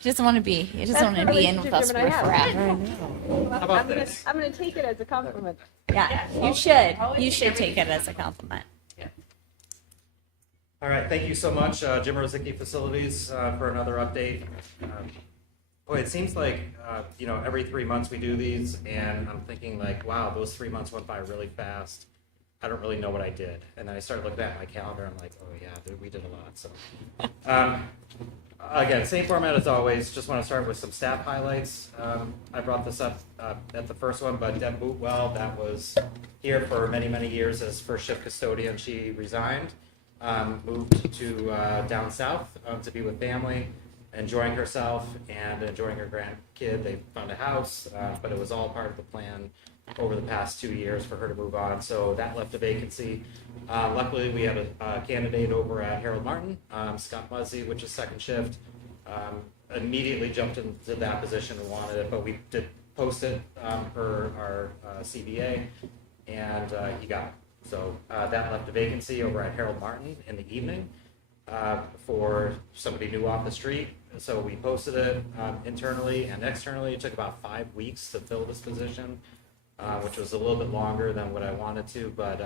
He doesn't want to be. He doesn't want to be in with us forever. How about this? I'm gonna take it as a compliment. Yeah, you should. You should take it as a compliment. All right, thank you so much, Jim Rozicki Facilities, for another update. Boy, it seems like, every 3 months we do these, and I'm thinking like, wow, those 3 months went by really fast. I don't really know what I did. And then I started looking at my calendar, I'm like, oh yeah, we did a lot, so. Again, same format as always, just want to start with some staff highlights. I brought this up at the first one, but Deb Bootwell, that was here for many, many years as first shift custodian. She resigned, moved to down south to be with family, enjoying herself and enjoying her grandkid. They found a house, but it was all part of the plan over the past 2 years for her to move on. So that left a vacancy. Luckily, we had a candidate over at Harold Martin, Scott Muzzy, which is second shift. Immediately jumped into that position and wanted it, but we did post it for our CBA, and he got it. So that left a vacancy over at Harold Martin in the evening for somebody new off the street. So we posted it internally and externally. It took about 5 weeks to fill this position, which was a little bit longer than what I wanted to. But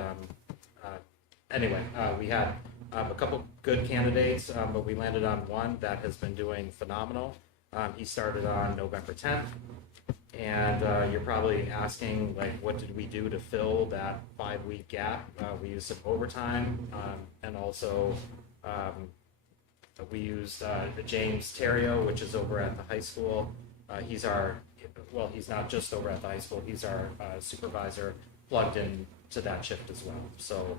anyway, we had a couple good candidates, but we landed on one that has been doing phenomenal. He started on November 10th. And you're probably asking, like, what did we do to fill that 5-week gap? We used some overtime, and also we used James Terrio, which is over at the high school. He's not just over at the high school, he's our supervisor plugged in to that shift as well. So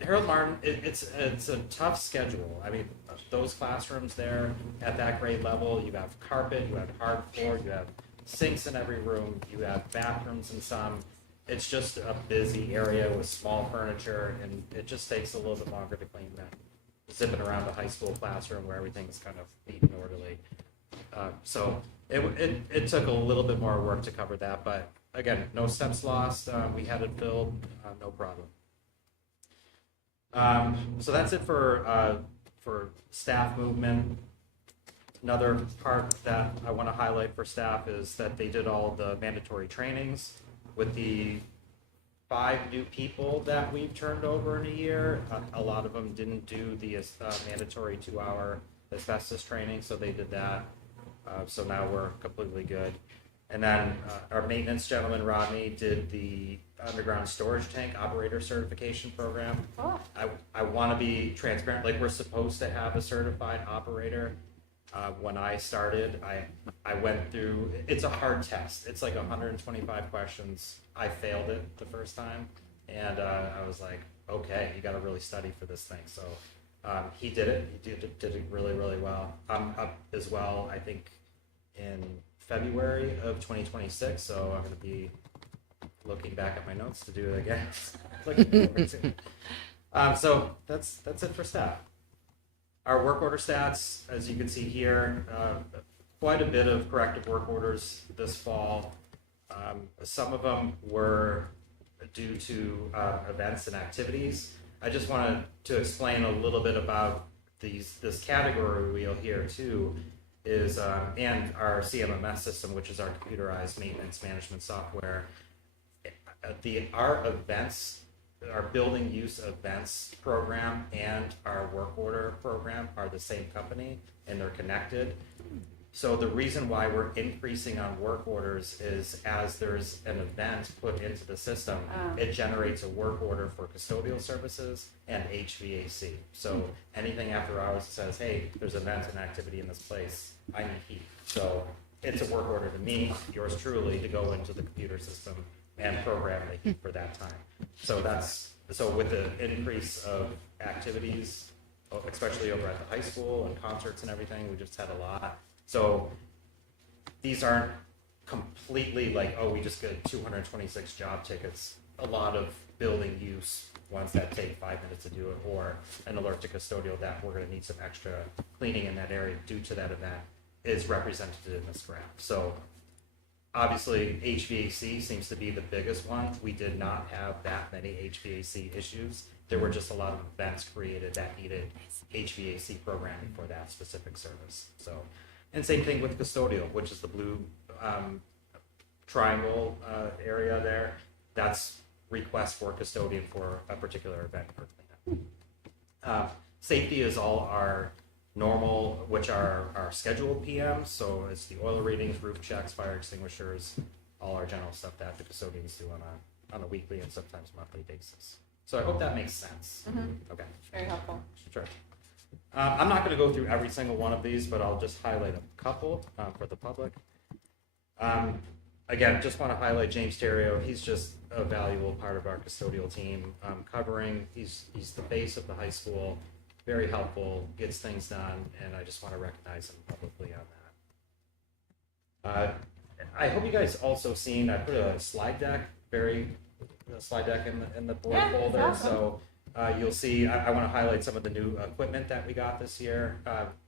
Harold Martin, it's a tough schedule. I mean, those classrooms there at that grade level, you have carpet, you have hard floor, you have sinks in every room, you have bathrooms in some. It's just a busy area with small furniture, and it just takes a little bit longer to clean than zipping around the high school classroom where everything's kind of neat and orderly. So it took a little bit more work to cover that, but again, no steps lost. We had it filled, no problem. So that's it for staff movement. Another part that I want to highlight for staff is that they did all the mandatory trainings. With the 5 new people that we've turned over in a year, a lot of them didn't do the mandatory 2-hour asbestos training, so they did that. So now we're completely good. And then our maintenance gentleman, Rodney, did the underground storage tank operator certification program. Oh. I want to be transparent, like we're supposed to have a certified operator. When I started, I went through, it's a hard test. It's like 125 questions. I failed it the first time, and I was like, okay, you got to really study for this thing. So he did it. He did it really, really well. I'm up as well, I think, in February of 2026, so I'm going to be looking back at my notes to do it again. Looking forward to it. So that's it for staff. Our work order stats, as you can see here, quite a bit of corrective work orders this fall. Some of them were due to events and activities. I just wanted to explain a little bit about this category wheel here too, is and our CMMS system, which is our computerized maintenance management software. Our events, our building use events program and our work order program are the same company, and they're connected. So the reason why we're increasing on work orders is as there's an event put into the system, it generates a work order for custodial services and HVAC. So anything after hours says, hey, there's an event and activity in this place, I need heat. So it's a work order to me, yours truly, to go into the computer system and program the heat for that time. So with the increase of activities, especially over at the high school and concerts and everything, we just had a lot. So these aren't completely like, oh, we just got 226 job tickets. A lot of building use, ones that take 5 minutes to do it, or an alert to custodial that we're going to need some extra cleaning in that area due to that event, is represented in this graph. So obviously HVAC seems to be the biggest one. We did not have that many HVAC issues. There were just a lot of events created that needed HVAC programming for that specific service. So, And same thing with custodial, which is the blue triangle area there. That's request for custodian for a particular event or cleanup. Safety is all our normal, which are our scheduled PMs. So it's the oil readings, roof checks, fire extinguishers, all our general stuff that the custodians do on a weekly and sometimes monthly basis. So I hope that makes sense. Okay. Very helpful. Sure. I'm not going to go through every single one of these, but I'll just highlight a couple for the public. Again, just want to highlight James Terrio. He's just a valuable part of our custodial team. He's the face of the high school, very helpful, gets things done, and I just want to recognize him publicly on that. I hope you guys also seen, I put a slide deck in the board folder. Awesome. So you'll see, I want to highlight some of the new equipment that we got this year.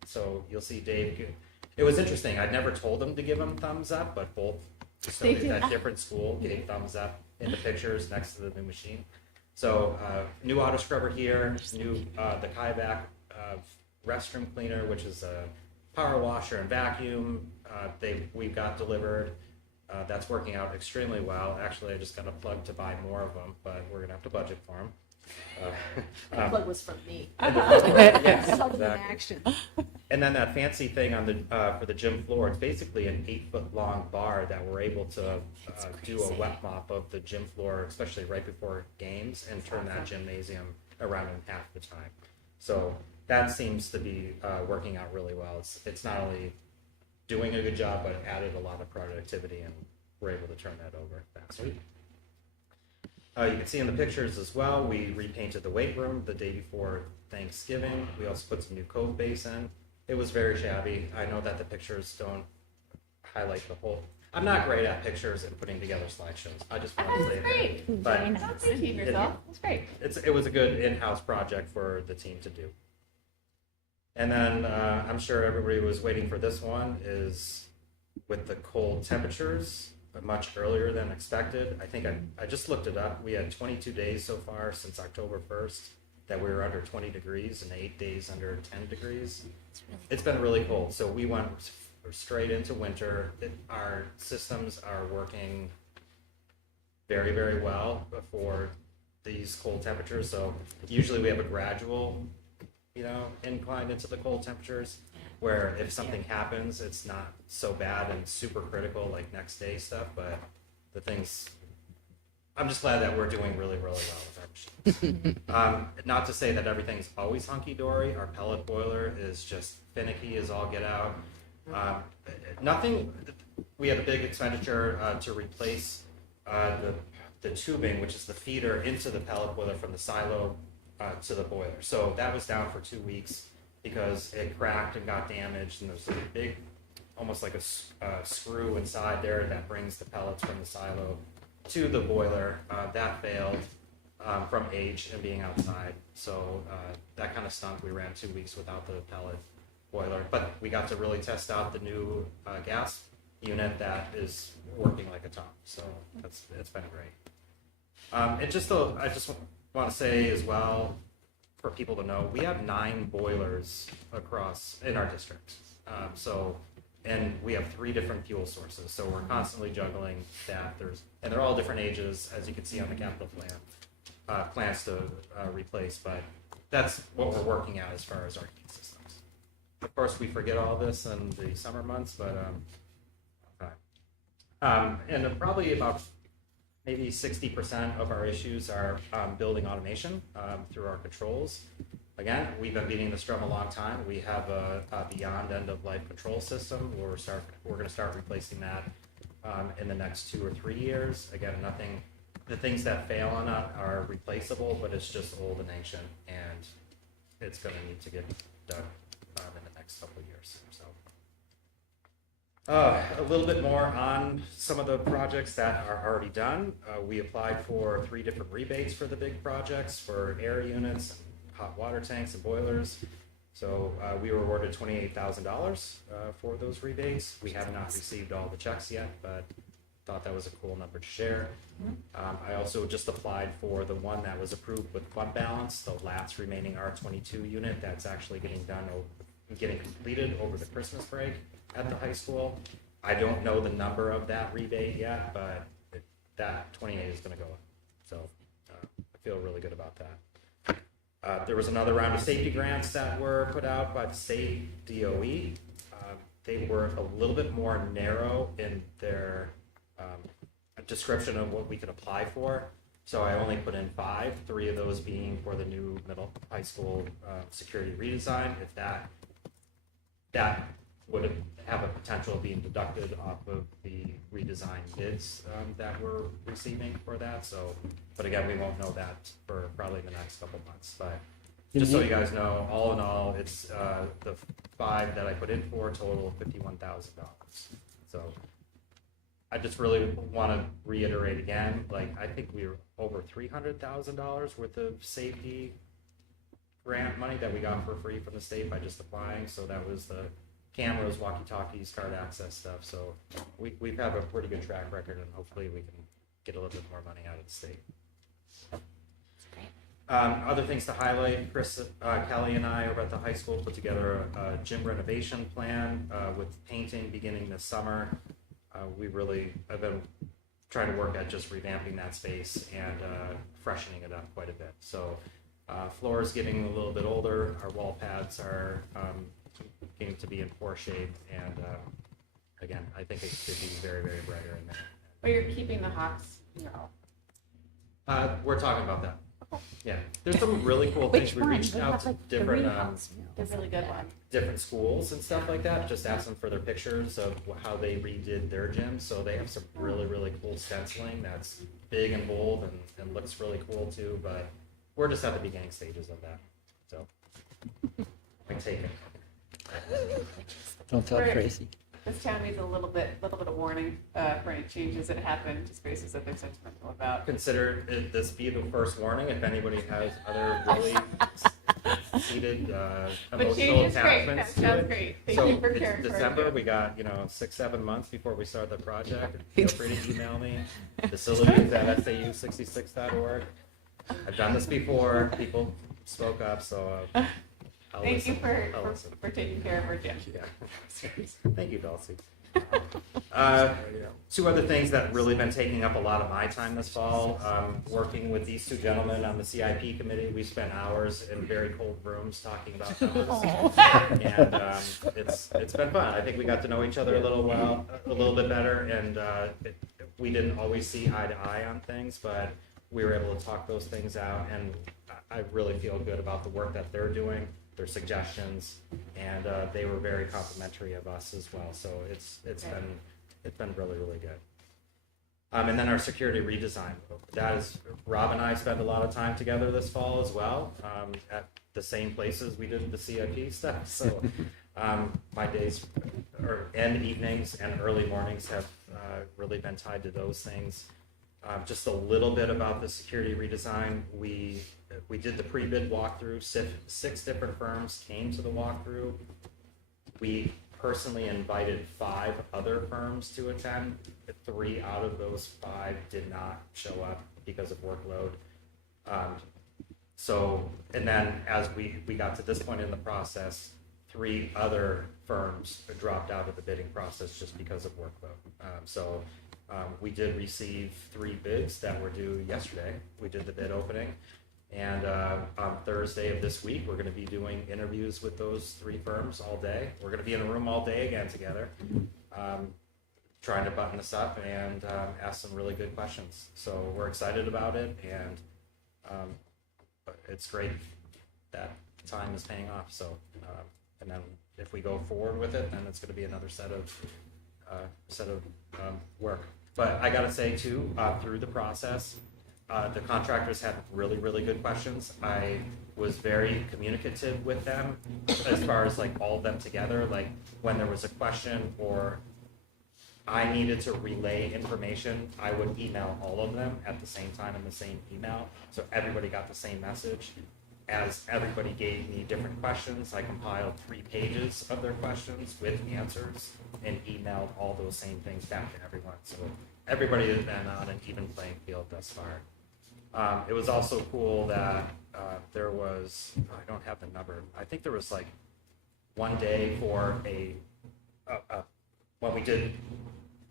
So you'll see Dave, it was interesting. I'd never told him to give him thumbs up, but both custodians at different school gave thumbs up in the pictures next to the new machine. So new auto scrubber here, new the Kayak restroom cleaner, which is a power washer and vacuum. We've got delivered. That's working out extremely well. Actually, I just got a plug to buy more of them, but we're gonna have to budget for them. The plug was from me. Yes, Plug in exactly. action. And then that fancy thing on the for the gym floor, it's basically an 8-foot long bar that we're able to do a wet mop of the gym floor, especially right before games, and turn that gymnasium around in half the time. So that seems to be working out really well. It's not only doing a good job, but added a lot of productivity, and we're able to turn that over faster. You can see in the pictures as well, we repainted the weight room the day before Thanksgiving. We also put some new cove base in. It was very shabby. I know that the pictures don't highlight the whole. I'm not great at pictures and putting together slideshows. I just want to say that. But I don't think you yourself. That's great. it was a good in-house project for the team to do. And then I'm sure everybody was waiting for this one, is with the cold temperatures, much earlier than expected. I think I just looked it up. We had 22 days so far since October 1st that we were under 20 degrees and 8 days under 10 degrees. It's been really cold. So we went straight into winter. Our systems are working very, very well for these cold temperatures. So usually we have a gradual, incline into the cold temperatures, where if something happens, it's not so bad and super critical like next day stuff, but I'm just glad that we're doing really, really well with our machines. Not to say that everything's always hunky-dory. Our pellet boiler is just finicky as all get out. We had a big expenditure to replace the tubing, which is the feeder into the pellet boiler from the silo to the boiler. So that was down for 2 weeks because it cracked and got damaged, and there's a big, almost like a screw inside there that brings the pellets from the silo to the boiler. That failed from age and being outside, so that kind of stunk. We ran 2 weeks without the pellet boiler, but we got to really test out the new gas unit that is working like a top. So it's been great. I just want to say as well, for people to know, we have 9 boilers in our district. And we have 3 different fuel sources. So we're constantly juggling that. And they're all different ages, as you can see on the capital plan, plans to replace. But that's what we're working at as far as our heat systems. Of course, we forget all this in the summer months, but and probably about maybe 60% of our issues are building automation through our controls. Again, we've been beating this drum a long time. We have a beyond end of life control system. We're going to start replacing that in the next 2 or 3 years. Again, the things that fail on it are replaceable, but it's just old and ancient, and it's going to need to get done in the next couple of years. So. A little bit more on some of the projects that are already done. We applied for 3 different rebates for the big projects for air units, hot water tanks, and boilers. So we were awarded $28,000 for those rebates. We have not received all the checks yet, but thought that was a cool number to share. I also just applied for the one that was approved with fund balance, the last remaining R22 unit that's actually getting done getting completed over the Christmas break at the high school. I don't know the number of that rebate yet, but that 28 is going to go up. So I feel really good about that. There was another round of safety grants that were put out by the state DOE. They were a little bit more narrow in their description of what we could apply for. So I only put in 5, 3 of those being for the new middle high school security redesign. If that would have a potential of being deducted off of the redesign bids that we're receiving for that. So, but again, we won't know that for probably the next couple months. But just so you guys know, all in all, it's the 5 that I put in for total $51,000. So I just really want to reiterate again, like I think we were over $300,000 worth of safety grant money that we got for free from the state by just applying. So that was the cameras, walkie-talkies, card access stuff. So we have a pretty good track record, and hopefully we can get a little bit more money out of the state. Other things to highlight, Chris, Kelly and I over at the high school put together a gym renovation plan with painting beginning this summer. We really have been trying to work at just revamping that space and freshening it up quite a bit. So floor is getting a little bit older. Our wall pads are getting to be in poor shape. And again, I think it could be very, very brighter in there. But you're keeping the Hawks mural. We're talking about that. Yeah, there's some really cool things. We reached out to different The really good one. different schools and stuff like that. Just asked them for their pictures of how they redid their gym. So they have some really, really cool stenciling that's big and bold and looks really cool too. But we're just at the beginning stages of that. So I take it. Don't tell Right. Tracy. This town needs a little bit of warning for any changes that happen to spaces that they're sentimental about. Consider this be the first warning if anybody has other really seated But emotional change is great. attachments That to sounds it. great. Thank So you for it's caring for December. it. We got 6-7 months before we start the project. Feel free to email me. facilities@sau66.org. I've done this before. People spoke up, so I'll Thank listen. you for, I'll for, listen. for taking care of our gym. Yeah. Thank you, Dulcie. 2 other things that really been taking up a lot of my time this fall, working with these 2 gentlemen on the CIP committee. We spent hours in very cold rooms talking about numbers, and it's been fun. I think we got to know each other a little bit better, and we didn't always see eye to eye on things, but we were able to talk those things out, and I really feel good about the work that they're doing, their suggestions, and they were very complimentary of us as well. So it's been really, really good. And then our security redesign. That is, Rob and I spent a lot of time together this fall as well, at the same places we did the CIP stuff. So my days and evenings and early mornings have really been tied to those things. Just a little bit about the security redesign. We did the pre-bid walkthrough. 6 different firms came to the walkthrough. We personally invited 5 other firms to attend. 3 out of those 5 did not show up because of workload. And then as we got to this point in the process, 3 other firms dropped out of the bidding process just because of workload. We did receive 3 bids that were due yesterday. We did the bid opening. And on Thursday of this week, we're going to be doing interviews with those 3 firms all day. We're going to be in a room all day again together, trying to button this up and ask some really good questions. So we're excited about it, and it's great that time is paying off. So, and then if we go forward with it, then it's going to be another set of work. But I got to say too, through the process, the contractors had really, really good questions. I was very communicative with them as far as like all of them together. Like when there was a question or I needed to relay information, I would email all of them at the same time in the same email. So everybody got the same message. As everybody gave me different questions, I compiled 3 pages of their questions with answers and emailed all those same things back to everyone. So everybody has been on an even playing field thus far. It was also cool that there was, I don't have the number, I think there was like one day for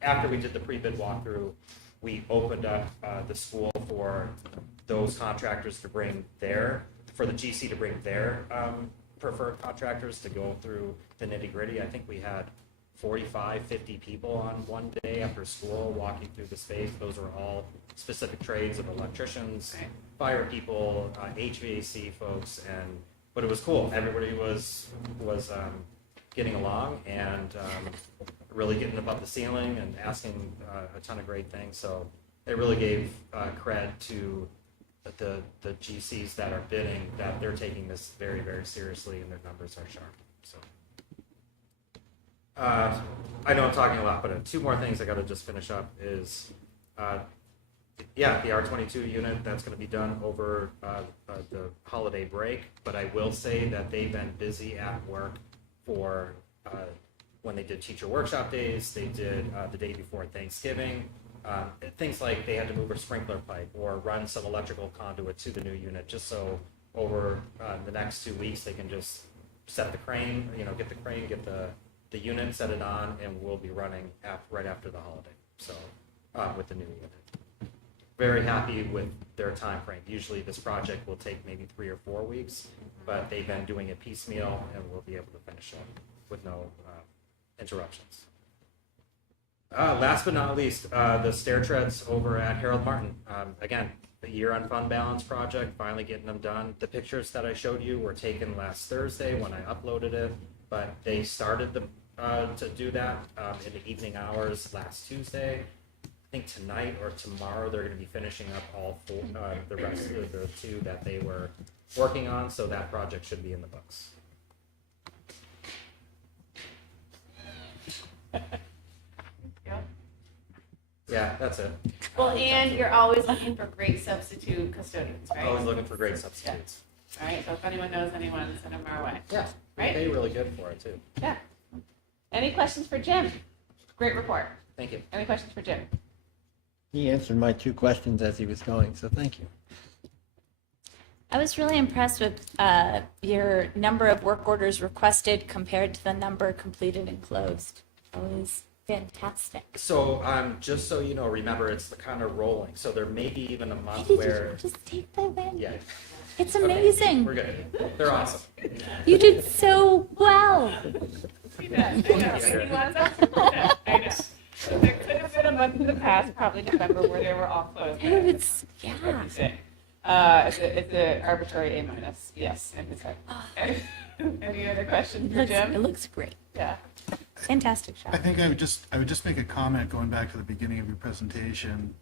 after we did the pre-bid walkthrough, we opened up the school for those contractors to bring for the GC to bring their preferred contractors to go through the nitty gritty. I think we had 45, 50 people on one day after school walking through the space. Those are all specific trades of electricians, fire people, HVAC folks, but it was cool. Everybody was getting along and really getting above the ceiling and asking a ton of great things. So it really gave cred to the GCs that are bidding, that they're taking this very, very seriously and their numbers are sharp. So I know I'm talking a lot, but two more things I got to just finish up is, the R22 unit, that's going to be done over the holiday break, but I will say that they've been busy at work for when they did teacher workshop days, they did the day before Thanksgiving, things like they had to move a sprinkler pipe or run some electrical conduit to the new unit, just so over the next 2 weeks they can just set the crane, get the crane, get the unit, set it on, and we'll be running right after the holiday. So with the new unit. Very happy with their time frame. Usually this project will take maybe 3 or 4 weeks, but they've been doing it piecemeal and we'll be able to finish up with no interruptions. Last but not least, the stair treads over at Harold Martin. Again, the year on fund balance project, finally getting them done. The pictures that I showed you were taken last Thursday when I uploaded it, but they started to do that in the evening hours last Tuesday. I think tonight or tomorrow they're going to be finishing up all four, the rest of the 2 that they were working on, so that project should be in the books. Yeah, that's it. Well, and you're always looking for great substitute custodians, right? Always looking for great substitutes. Yeah. All right, so if anyone knows anyone, send them our way. Yeah, right? They pay really good for it too. Yeah. Any questions for Jim? Great report. Thank you. Any questions for Jim? He answered my 2 questions as he was going, so thank you. I was really impressed with your number of work orders requested compared to the number completed and closed. It was fantastic. So just so you know, remember it's the kind of rolling. So there may be even a month Did where you just take the win? yeah. It's amazing. We're good. They're awesome. You did so well. He did. I know. He was up. I know. So there could have been a month in the past, probably December, where they were all closed. It's, yeah. It's an arbitrary A minus. Yes, in his head. Any other questions for Jim? It looks great. Yeah. Fantastic job. I think I would just make a comment going back to the beginning of your presentation,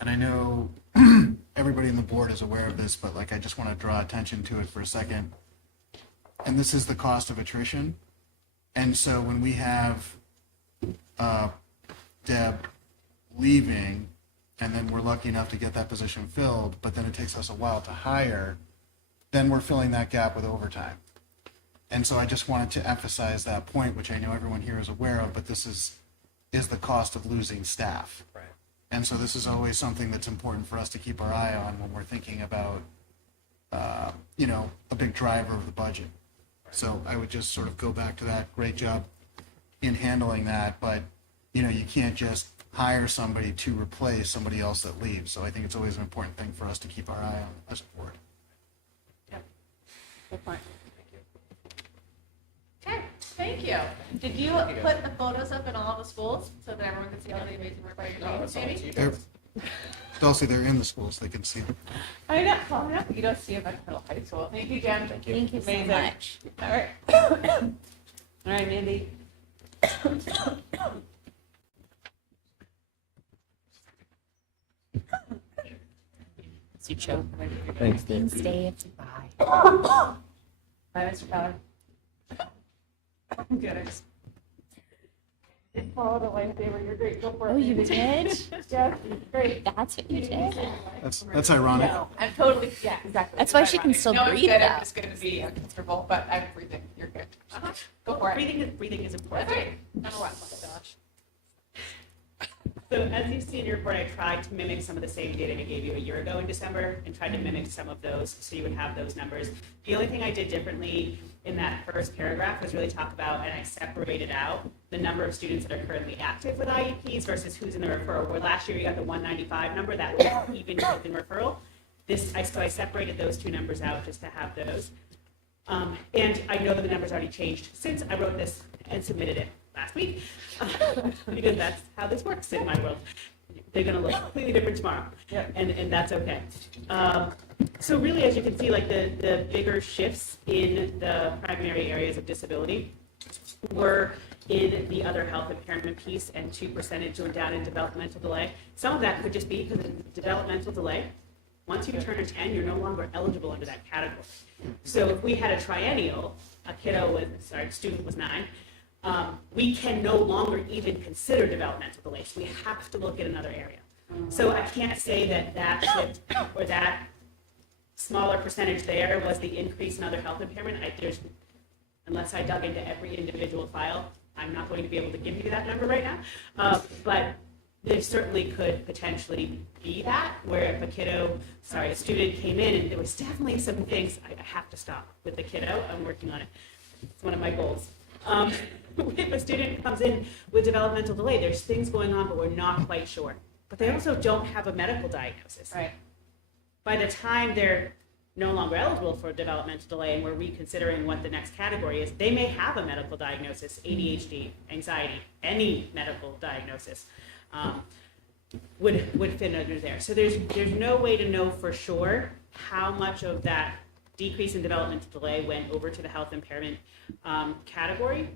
and I know everybody in the board is aware of this, but I just want to draw attention to it for a second. And this is the cost of attrition. And so when we have Deb leaving, and then we're lucky enough to get that position filled, but then it takes us a while to hire, then we're filling that gap with overtime. And so I just wanted to emphasize that point, which I know everyone here is aware of, but this is the cost of losing staff. Right. And so this is always something that's important for us to keep our eye on when we're thinking about, a big driver of the budget. So I would just sort of go back to that. Great job in handling that, but you can't just hire somebody to replace somebody else that leaves. So I think it's always an important thing for us to keep our eye on as a board. Yeah. Good point. Okay, thank you. Did you put the photos up in all the schools so that everyone can see all the amazing work by your team, maybe? Dulcie, they're in the schools, they can see them. I know, well, no, you don't see them at middle high school. Thank you, Jen. Thank you. Thank you so Amazing. much. All right. All right, Mandy. Sucho. Thanks, Dave. Thanks, Dave. Bye, Mr. Keller. Good. I just followed a lightsaber. You're great. Go for it. Oh, you Mandy. did? Yes, great. That's what you did? That's ironic. No, I'm totally, yeah, exactly. That's why she can still no, breathe I'm good. well. I'm just going to be uncomfortable, but I'm breathing. You're good. Go for it. Breathing is important. That's right. Number one. Oh my gosh. So as you see in your report, I tried to mimic some of the same data I gave you a year ago in December and tried to mimic some of those so you would have those numbers. The only thing I did differently in that first paragraph was really talk about, and I separated out the number of students that are currently active with IEPs versus who's in the referral. Where last year you got the 195 number, that was even in referral. So I separated those two numbers out just to have those. And I know that the numbers already changed since I wrote this and submitted it last week, because that's how this works in my world. They're going to look completely different tomorrow, and that's okay. So really, as you can see, like the bigger shifts in the primary areas of disability were in the other health impairment piece, and 2% went down in developmental delay. Some of that could just be because of developmental delay. Once you turn 10, you're no longer eligible under that category. So if we had a triennial, student was 9, we can no longer even consider developmental delay. So we have to look at another area. So I can't say that shift or that smaller percentage there was the increase in other health impairment. Unless I dug into every individual file, I'm not going to be able to give you that number right now. But there certainly could potentially be that, where if a student came in and there was definitely some things, I have to stop with the kiddo, I'm working on it. It's one of my goals. If a student comes in with developmental delay, there's things going on, but we're not quite sure. But they also don't have a medical diagnosis. Right. By the time they're no longer eligible for developmental delay and we're reconsidering what the next category is, they may have a medical diagnosis, ADHD, anxiety, any medical diagnosis. Would fit under there. So there's no way to know for sure how much of that decrease in developmental delay went over to the health impairment category,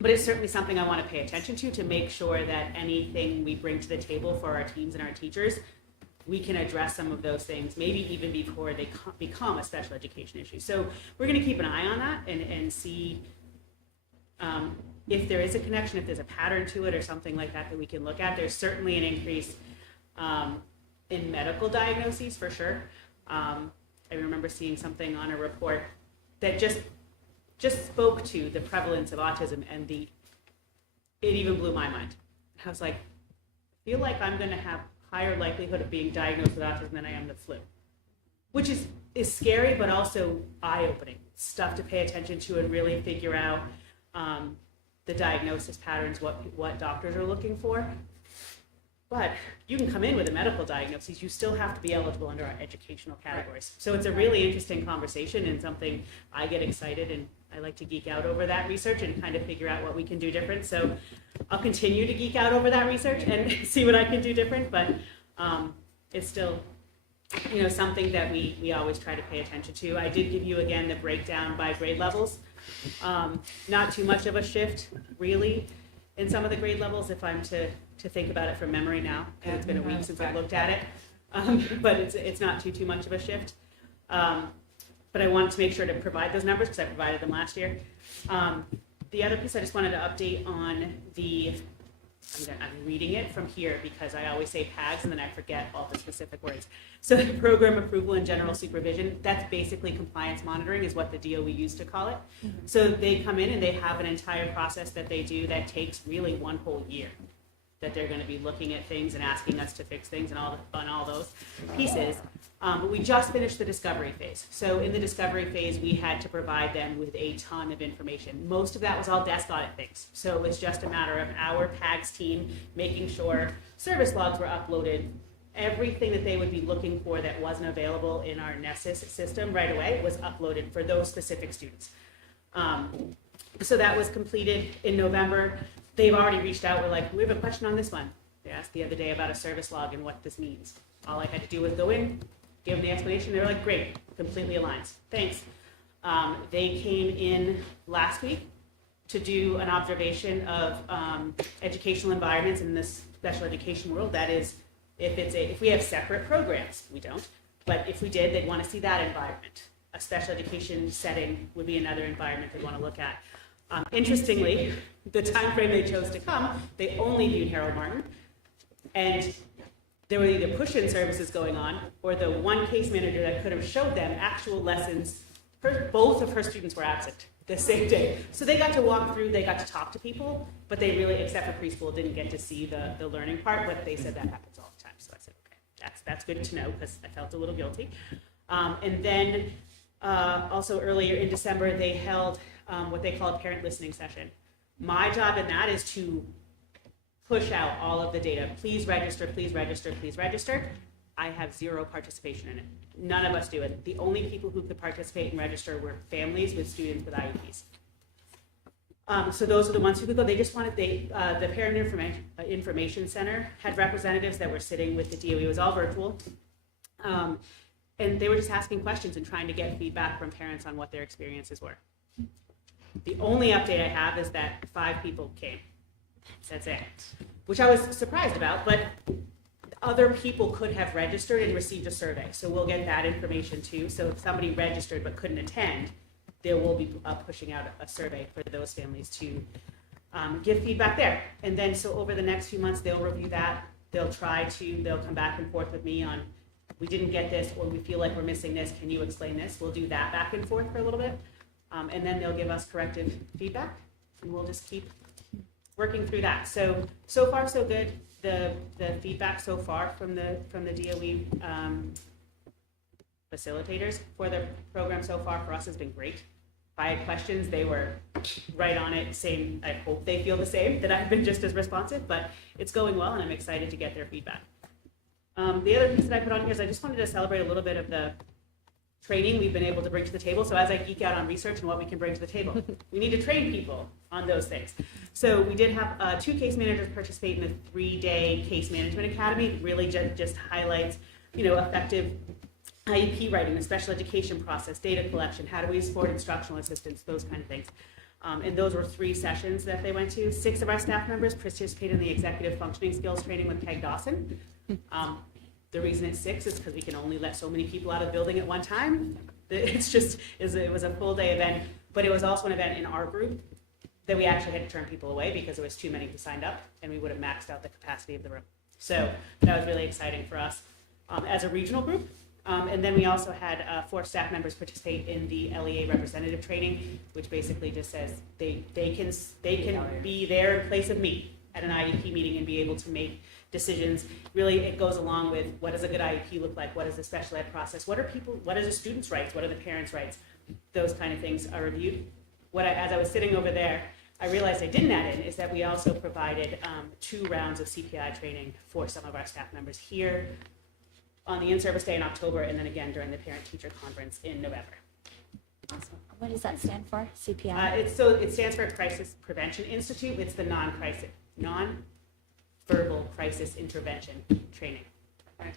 but it's certainly something I want to pay attention to make sure that anything we bring to the table for our teams and our teachers, we can address some of those things, maybe even before they become a special education issue. So we're going to keep an eye on that and see if there is a connection, if there's a pattern to it or something like that we can look at. There's certainly an increase in medical diagnoses for sure. I remember seeing something on a report that just spoke to the prevalence of autism, and it even blew my mind. I was like, I feel like I'm going to have higher likelihood of being diagnosed with autism than I am the flu, which is scary, but also eye-opening stuff to pay attention to and really figure out the diagnosis patterns, what doctors are looking for. But you can come in with a medical diagnosis, you still have to be eligible under our educational categories. So it's a really interesting conversation and something I get excited, and I like to geek out over that research and kind of figure out what we can do different. So I'll continue to geek out over that research and see what I can do different, but it's still something that we always try to pay attention to. I did give you again the breakdown by grade levels. Not too much of a shift really in some of the grade levels if I'm to think about it from memory now, and it's been a week since I looked at it, but it's not too much of a shift. But I wanted to make sure to provide those numbers because I provided them last year. The other piece I just wanted to update on I'm reading it from here because I always say PAGs and then I forget all the specific words. So the program approval and general supervision, that's basically compliance monitoring is what the DOE used to call it. So they come in and they have an entire process that they do that takes really one whole year, that they're going to be looking at things and asking us to fix things and all those pieces. But we just finished the discovery phase. So in the discovery phase, we had to provide them with a ton of information. Most of that was all desk audit things. So it was just a matter of our PAGS team making sure service logs were uploaded, everything that they would be looking for that wasn't available in our Nessus system right away was uploaded for those specific students. So that was completed in November. They've already reached out. We're like, we have a question on this one. They asked the other day about a service log and what this means. All I had to do was go in, give them the explanation. They were like, great, completely aligns. Thanks. They came in last week to do an observation of educational environments in this special education world. That is, if we have separate programs, we don't, but if we did, they'd want to see that environment. A special education setting would be another environment they'd want to look at. Interestingly, the time frame they chose to come, they only viewed Harold Martin, and there were either push-in services going on or the one case manager that could have showed them actual lessons both of her students were absent the same day. So they got to walk through, they got to talk to people, but they really, except for preschool, didn't get to see the learning part, but they said that happens all the time. So I said, okay, that's good to know, because I felt a little guilty. And then also earlier in December, they held what they call a parent listening session. My job in that is to push out all of the data. Please register, please register, please register. I have zero participation in it. None of us do it. The only people who could participate and register were families with students with IEPs. So those are the ones who could go. They just wanted, the Parent Information Center had representatives that were sitting with the DOE. It was all virtual. And they were just asking questions and trying to get feedback from parents on what their experiences were. The only update I have is that 5 people came. That's it. Which I was surprised about, but other people could have registered and received a survey. So we'll get that information too. So if somebody registered but couldn't attend, there will be pushing out a survey for those families to give feedback there. And then so over the next few months, they'll review that. They'll come back and forth with me on, we didn't get this, or we feel like we're missing this. Can you explain this? We'll do that back and forth for a little bit. And then they'll give us corrective feedback, and we'll just keep working through that. So far so good. The feedback so far from the DOE facilitators for the program so far for us has been great. If I had questions, they were right on it. Same. I hope they feel the same, that I've been just as responsive, but it's going well, and I'm excited to get their feedback. The other piece that I put on here is I just wanted to celebrate a little bit of the training we've been able to bring to the table. So as I geek out on research and what we can bring to the table, we need to train people on those things. So we did have 2 case managers participate in the 3-day case management academy. It really just highlights, effective IEP writing, the special education process, data collection, how do we support instructional assistance, those kind of things. And those were 3 sessions that they went to. 6 of our staff members participated in the executive functioning skills training with Peg Dawson. The reason it's 6 is because we can only let so many people out of the building at one time. It was a full day event, but it was also an event in our group that we actually had to turn people away because there was too many who signed up, and we would have maxed out the capacity of the room. So that was really exciting for us as a regional group. And then we also had 4 staff members participate in the LEA representative training, which basically just says they can be there in place of me at an IEP meeting and be able to make decisions. Really, it goes along with what does a good IEP look like? What is the special ed process? What are the students' rights? What are the parents' rights? Those kind of things are reviewed. As I was sitting over there, I realized I didn't add in is that we also provided 2 rounds of CPI training for some of our staff members here on the in-service day in October, and then again during the parent-teacher conference in November. Awesome. What does that stand for? CPI? It stands for Crisis Prevention Institute. It's the non-verbal crisis intervention training. Okay.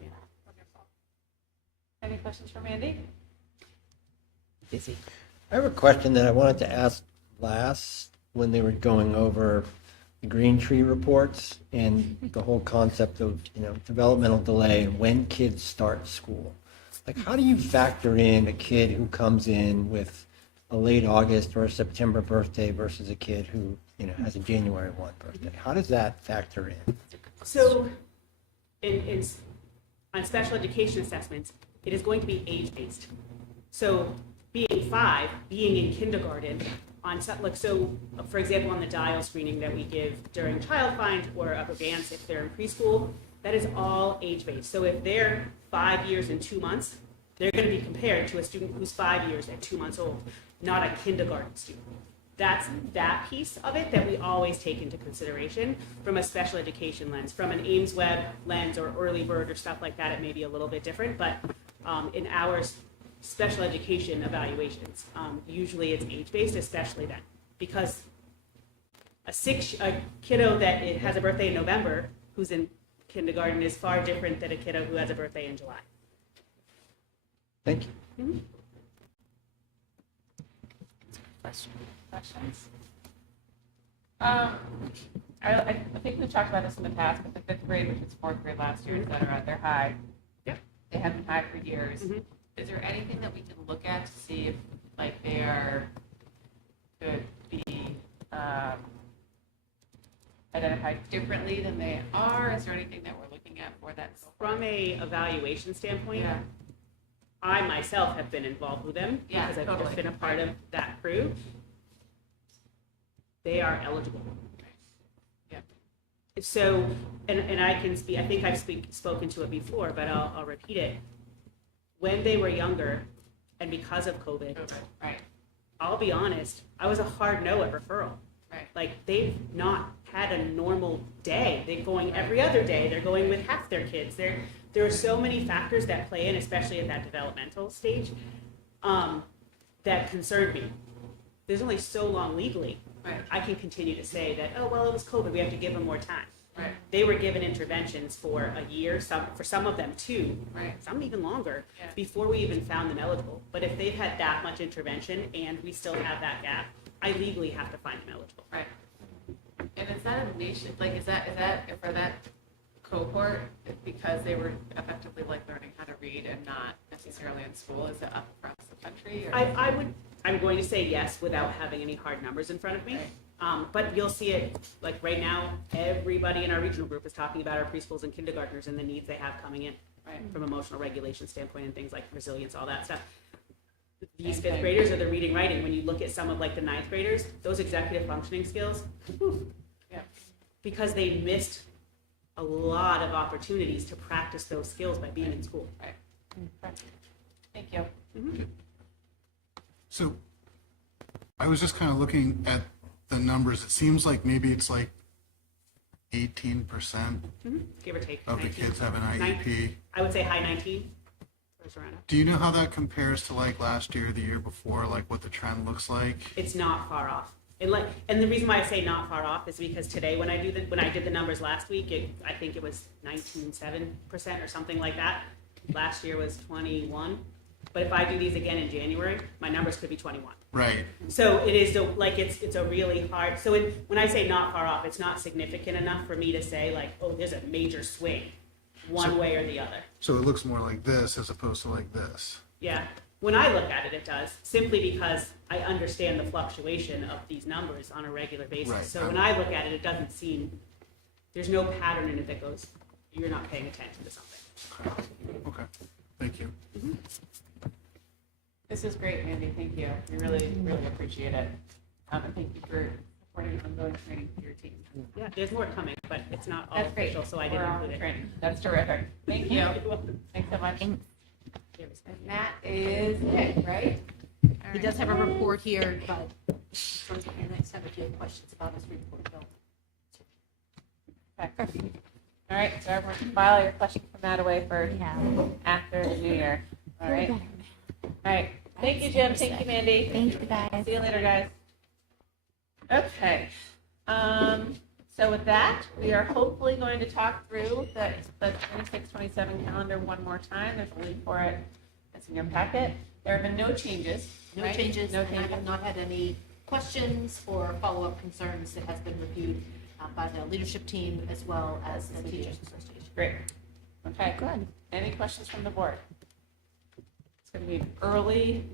Yeah. Wonderful. Any questions for Mandy? Busy. I have a question that I wanted to ask last when they were going over the Green Tree reports and the whole concept of, developmental delay and when kids start school. Like, how do you factor in a kid who comes in with a late August or a September birthday versus a kid who, has a January 1 birthday? How does that factor in? So, on special education assessments, it is going to be age-based. So, being 5, being in kindergarten, for example, on the dial screening that we give during Child Find or Upper Advance if they're in preschool, that is all age-based. So if they're 5 years and 2 months, they're going to be compared to a student who's 5 years and 2 months old, not a kindergarten student. That's that piece of it that we always take into consideration from a special education lens. From an Ames Web lens or Early Bird or stuff like that, it may be a little bit different, but in our special education evaluations, usually it's age-based, especially then, because a kiddo that has a birthday in November who's in kindergarten is far different than a kiddo who has a birthday in July. Thank you. Mm-hmm. Questions? I think we talked about this in the past, but the 5th grade, which was 4th grade last year, that are at their high. Yep. They have been high for years. Mm-hmm. Is there anything that we can look at to see if, they are could be identified differently than they are? Is there anything that we're looking at for that? From a evaluation standpoint, Yeah. I myself have been involved with them Yeah, because I've totally. just been a part of that crew. They are eligible. Yeah. So, and I can speak, I think I've spoken to it before, but I'll repeat it. When they were younger, and because of COVID, Right. I'll be honest, I was a hard no at referral. Right. Like, they've not had a normal day. They're going every other day. They're going with half their kids. There are so many factors that play in, especially at that developmental stage, that concerned me. There's only so long legally Right. I can continue to say that, oh, well, it was COVID, we have to give them more time. Right. They were given interventions for a year, for some of them 2, Right. some even longer, Yeah. before we even found them eligible. But if they've had that much intervention and we still have that gap, I legally have to find them eligible. Right. And is that a nation, like, is that for that cohort, because they were effectively like learning how to read and not necessarily in school? Is it up across the country? Or? I'm going to say yes without having any hard numbers in front of me. But you'll see it, like right now, everybody in our regional group is talking about our preschools and kindergartners and the needs they have coming in from emotional regulation standpoint and things like resilience, all that stuff. These fifth graders are the reading writing. When you look at some of like the ninth graders, those executive functioning skills, because they missed a lot of opportunities to practice those skills by being in school. Right. Thank you. Mm-hmm. So I was just kind of looking at the numbers. It seems like maybe it's like 18% Give or take. of the 19. kids have an IEP. I would say high 19. Where's around it? Do you know how that compares to like last year or the year before, like what the trend looks like? It's not far off. And the reason why I say not far off is because today when I did the numbers last week, I think it was 19.7% or something like that. Last year was 21. But if I do these again in January, my numbers could be 21. Right. So it is like it's a really hard. So when I say not far off, it's not significant enough for me to say like, oh, there's a major swing one way or the other. So it looks more like this as opposed to like this. Yeah. When I look at it, it does, simply because I understand the fluctuation of these numbers on a regular basis. Right. So when I look at it, it doesn't seem, there's no pattern in it that goes, you're not paying attention to something. Okay. Thank you. Mm-hmm. This is great, Mandy. Thank you. We really, really appreciate it. And thank you for supporting ongoing training for your team. Yeah, there's more coming, but it's not all That's great. official, so I We're didn't on include it. training. That's terrific. Thank you. You're welcome. Thanks so much. And that is it, right? he does have a report here, but next time if you have questions about his report, Okay. All right, so everyone can file your questions from that away for after the new year. All right. All right. Thank you, Jim. Thank you, Mandy. Thank you, guys. See you later, guys. Okay. So with that, we are hopefully going to talk through the 26-27 calendar one more time. There's a link for it. It's in your packet. There have been no changes. no right? changes. No And I changes. have not had any questions or follow-up concerns. It has been reviewed by the leadership team as well as the Teachers Association. Great. Okay. Good. Any questions from the board? It's going to be an early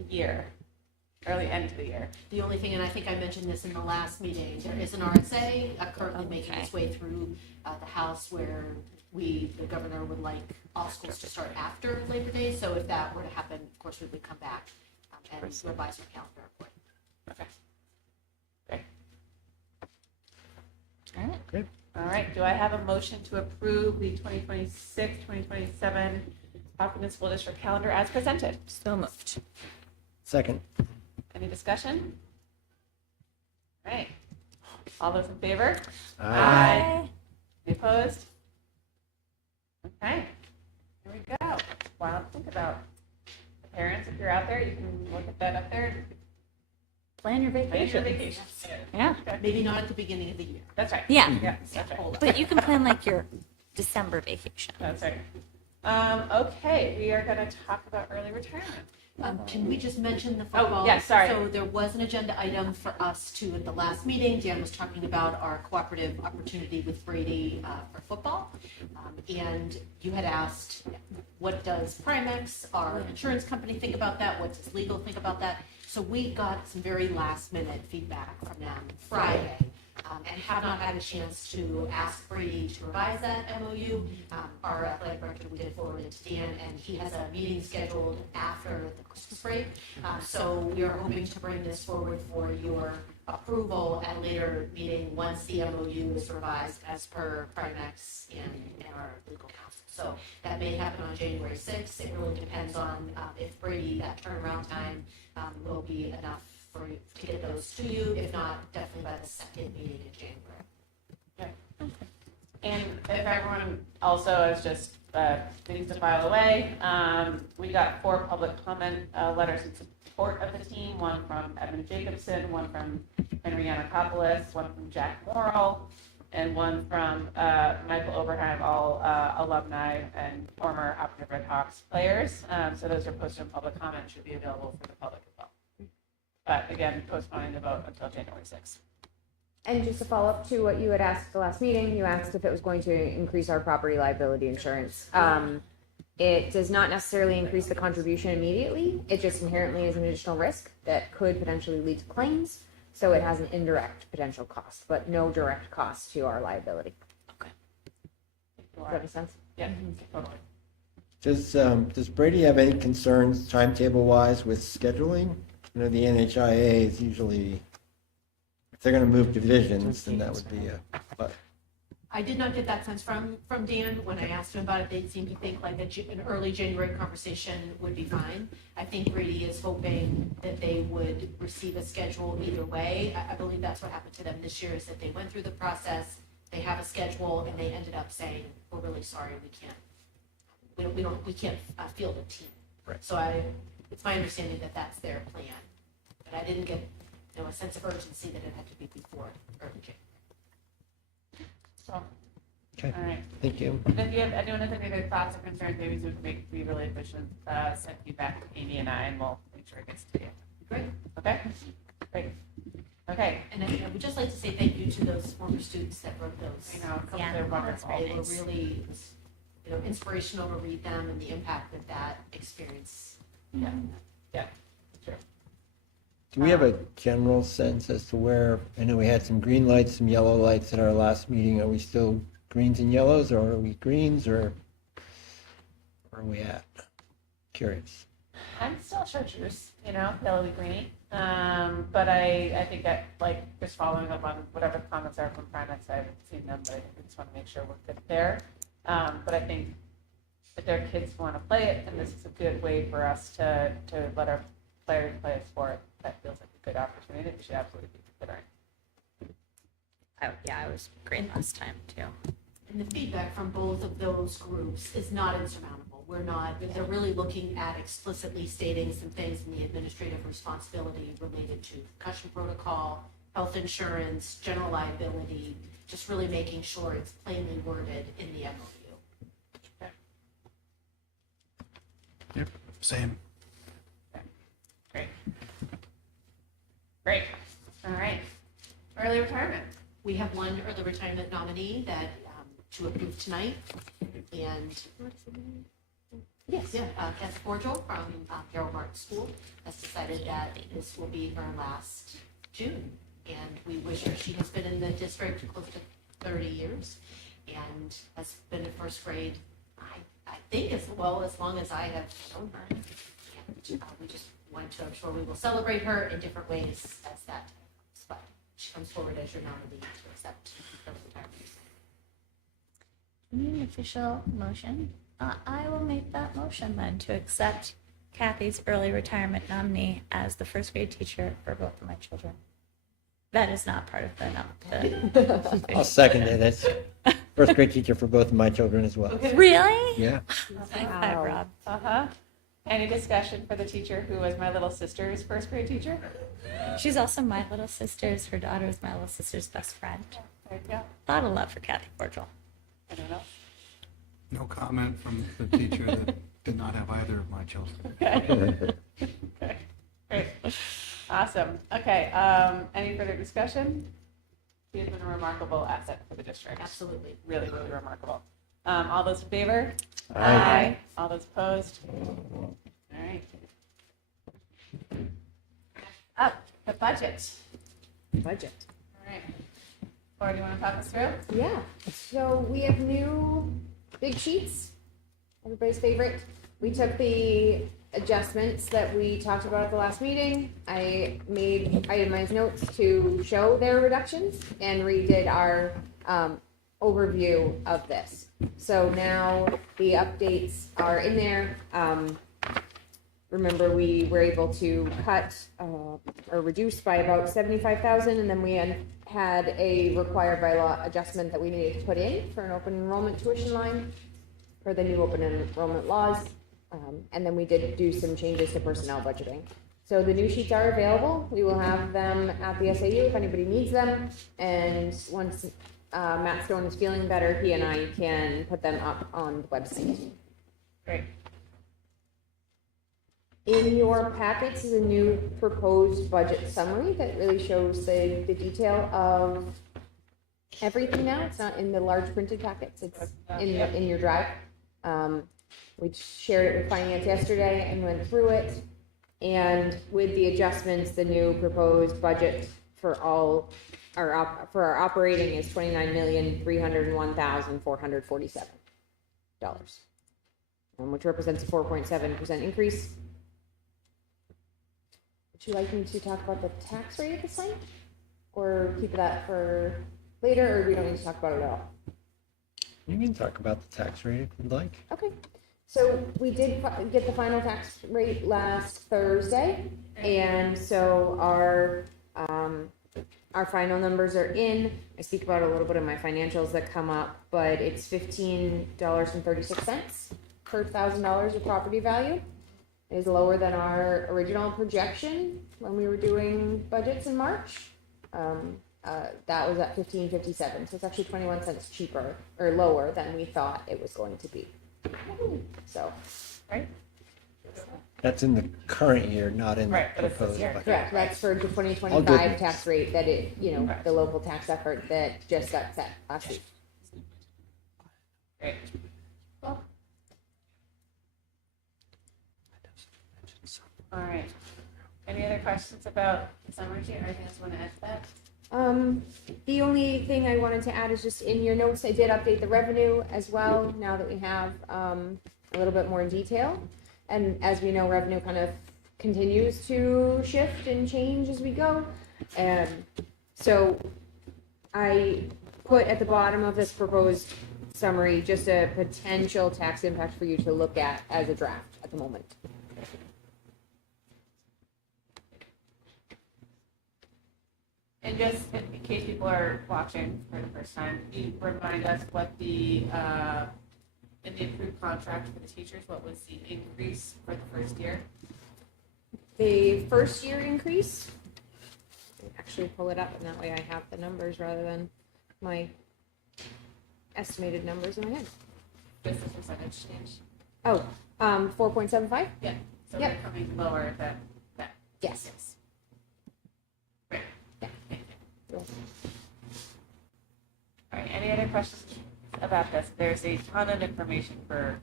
end to the year. The only thing, and I think I mentioned this in the last meeting, there is an RSA currently making its way through the House where the governor would like all schools to start after Labor Day. So if that were to happen, of course, we would come back and revise our calendar accordingly. Okay. Great. All right. Great. All right. Do I have a motion to approve the 2026-2027 Hopkinton School District calendar as presented? So moved. Second. Any discussion? All right. All those in favor? Aye. Any opposed? Okay. Here we go. Wow, think about the parents. If you're out there, you can look at that up there. Plan your Plan vacation. your vacations. Yeah. Maybe not at the beginning of the year. That's right. Yeah. Yeah, that's right. But you can plan like your December vacation. That's right. Okay, we are going to talk about early retirement. Can we just mention the Oh, football? yes, sorry. So there was an agenda item for us to, at the last meeting, Dan was talking about our cooperative opportunity with Brady for football. And you had asked, what does Primex, our insurance company, think about that? What does legal think about that? So we got some very last minute feedback from them Friday. and have not had a chance to ask Brady to revise that MOU. Our athletic director, we did forward it to Dan, and he has a meeting scheduled after the Christmas break. So we are hoping to bring this forward for your approval at a later meeting once the MOU is revised as per Primex and our legal counsel. So that may happen on January 6th. It really depends on if Brady, that turnaround time will be enough for you to get those to you. If not, definitely by the second meeting in January. And if everyone also is just needs to file away, we got 4 public comment letters in support of the team, one from Edmund Jacobson, one from Henry Yanakopoulos, one from Jack Morrill, and one from Michael Oberheim, all alumni and former Operative Red Hawks players. So those are posted in public comment, should be available for the public as well. But again, postponing the vote until January 6th. And just to follow up to what you had asked at the last meeting, you asked if it was going to increase our property liability insurance. It does not necessarily increase the contribution immediately. It just inherently is an additional risk that could potentially lead to claims. So it has an indirect potential cost, but no direct cost to our liability. Okay. Does that make sense? Yeah, totally. Does Brady have any concerns timetable-wise with scheduling? You know, the NHIA is usually, if they're going to move divisions, then that would be but I did not get that sense from Dan. When I asked him about it, they seemed to think like an early January conversation would be fine. I think Brady is hoping that they would receive a schedule either way. I believe that's what happened to them this year, is that they went through the process, they have a schedule, and they ended up saying, we're really sorry, we can't field a team. Right. So it's my understanding that that's their plan. But I didn't get a sense of urgency that it had to be before early January. So, okay. all right. Thank you. If you have anyone has any other thoughts or concerns, maybe we could be really efficient. Send feedback to Amy and I, and we'll make sure it gets to you. Great. Okay. Great. Okay. And I would just like to say thank you to those former students that wrote those. I know, a couple Yeah, they're that's wonderful. very They nice. were really, inspirational to read them and the impact that experience. Yeah. Yeah. Sure. Do we have a general sense as to where, I know we had some green lights, some yellow lights at our last meeting. Are we still greens and yellows, or are we greens, or where are we at? Curious. I'm still chartreuse, yellowy greeny. But I think that, just following up on whatever the comments are from Primex, I haven't seen them, but I think we just want to make sure we're good there. But I think if their kids want to play it, and this is a good way for us to let our players play a sport, that feels like a good opportunity that we should absolutely be considering. I was great last time too. And the feedback from both of those groups is not insurmountable. They're really looking at explicitly stating some things in the administrative responsibility related to concussion protocol, health insurance, general liability, just really making sure it's plainly worded in the MOU. Yep, same. Great. All right. Early retirement. We have one early retirement nominee that to approve tonight, and yes, Kathy Cordial from Harold Martin School has decided that this will be her last June, and we wish her. She has been in the district close to 30 years, and has been in first grade. I think as long as I have known her, and we just want to. I'm sure we will celebrate her in different ways as that happens. But she comes forward as your nominee to accept her retirement. We need an official motion. I will make that motion then to accept Kathy's early retirement nominee as the first grade teacher for both of my children. That is not part of the I'll second it. That's first grade teacher for both of my children as well. Really? Yeah. High five, Rob. Uh-huh. Any discussion for the teacher who was my little sister's first grade teacher? She's also my little sister's. Her daughter is my little sister's best friend. There you go. A lot of love for Kathy Cordial. Anyone else? No comment from the teacher that did not have either of my children. Okay. Okay. Great. Awesome. Okay. Any further discussion? She has been a remarkable asset for the district. Absolutely. Really, really remarkable. All those in favor? Aye. All those opposed? All right. Up, the budget. Budget. All right. Or do you want to talk us through? Yeah, so we have new big sheets, everybody's favorite. We took the adjustments that we talked about at the last meeting. I made itemized notes to show their reductions and redid our overview of this. So now the updates are in there. Remember, we were able to cut or reduce by about 75,000, and then we had a required by law adjustment that we needed to put in for an open enrollment tuition line for the new open enrollment laws. And then we did do some changes to personnel budgeting. So the new sheets are available. We will have them at the SAU if anybody needs them. And once Matt Stone is feeling better, he and I can put them up on the website. Great. In your packets is a new proposed budget summary that really shows the detail of everything now. It's not in the large printed packets, it's in your drive. We shared it with finance yesterday and went through it. And with the adjustments, the new proposed budget for all for our operating is $29,301,447, which represents a 4.7% increase. Would you like me to talk about the tax rate at this time? Or keep that for later, or we don't need to talk about it at all? You can talk about the tax rate if you'd like. Okay. So we did get the final tax rate last Thursday, and so our final numbers are in. I speak about a little bit of my financials that come up, but it's $15.36 per $1,000 of property value. It is lower than our original projection when we were doing budgets in March. That was at $15.57, so it's actually 21 cents cheaper or lower than we thought it was going to be. So, right? That's in the current year, not in the Right, but it's this proposed year. budget. Correct, that's for the All 2025 good. tax rate that it, the local tax effort that just got set last week. Great. Cool. All right. Any other questions about the summary sheet or anything else you want to add to that? The only thing I wanted to add is just in your notes, I did update the revenue as well, now that we have, a little bit more detail. And as we know, revenue kind of continues to shift and change as we go. And so I put at the bottom of this proposed summary, just a potential tax impact for you to look at as a draft at the moment. And just in case people are watching for the first time, can you remind us what the, in the approved contract for the teachers, what was the increase for the first year? The first year increase, I actually pull it up, and that way I have the numbers rather than my estimated numbers in my head. Just the percentage change? Oh, 4.75? Yeah, so Yep. they're coming lower than that. Yes. Great. Yeah. Thank you. All right, any other questions about this? There's a ton of information to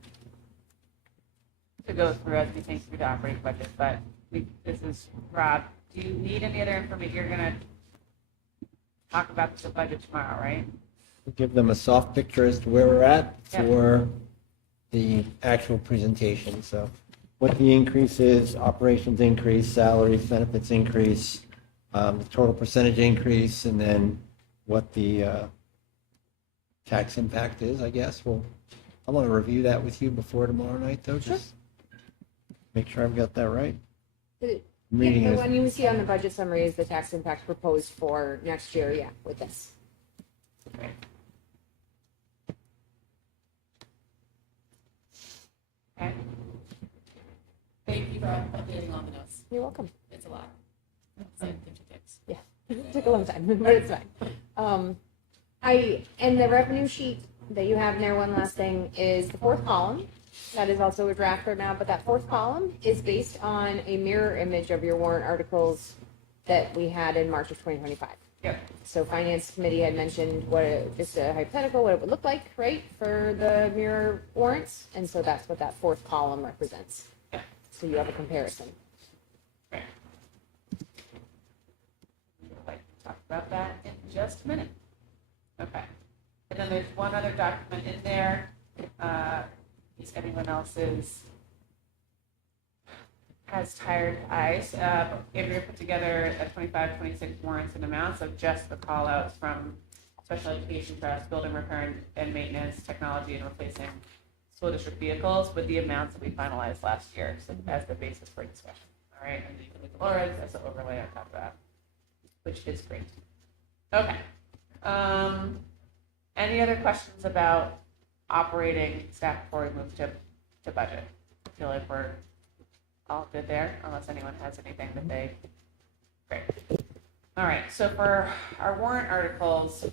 go through as we think through the operating budget, but this is Rob. Do you need any other information? You're gonna talk about the budget tomorrow, right? Give them a soft picture as to where we're at Yep. for the actual presentation. So what the increase is, operations increase, salaries, benefits increase, the total percentage increase, and then what the tax impact is, I guess. I want to review that with you before tomorrow night, though, just make sure I've got that right. Reading The this. one you see on the budget summary is the tax impact proposed for next year, yeah, with this. Great. Okay. Thank you for updating all the notes. You're welcome. It's a lot. It's like 50 ticks. Yeah, it took a long time, but it's fine. And the revenue sheet that you have in there, one last thing, is the fourth column. That is also a draft right now, but that fourth column is based on a mirror image of your warrant articles that we had in March of 2025. Yep. So Finance Committee had mentioned just a hypothetical, what it would look like, right, for the mirror warrants, and so that's what that fourth column represents. Yeah. So you have a comparison. Right. We'll talk about that in just a minute. there's one other document in there. Is anyone else's has tired eyes. Andrea put together a 25, 26 warrants and amounts of just the call outs from special education trust, building repair and maintenance, technology, and replacing school district vehicles with the amounts that we finalized last year, so as the basis for discussion. All right, and you can look at Laura's as an overlay on top of that, which is great. Okay. Any other questions about operating staff before we move to budget? I feel like we're all good there, unless anyone has anything that they, great. All right, so for our warrant articles,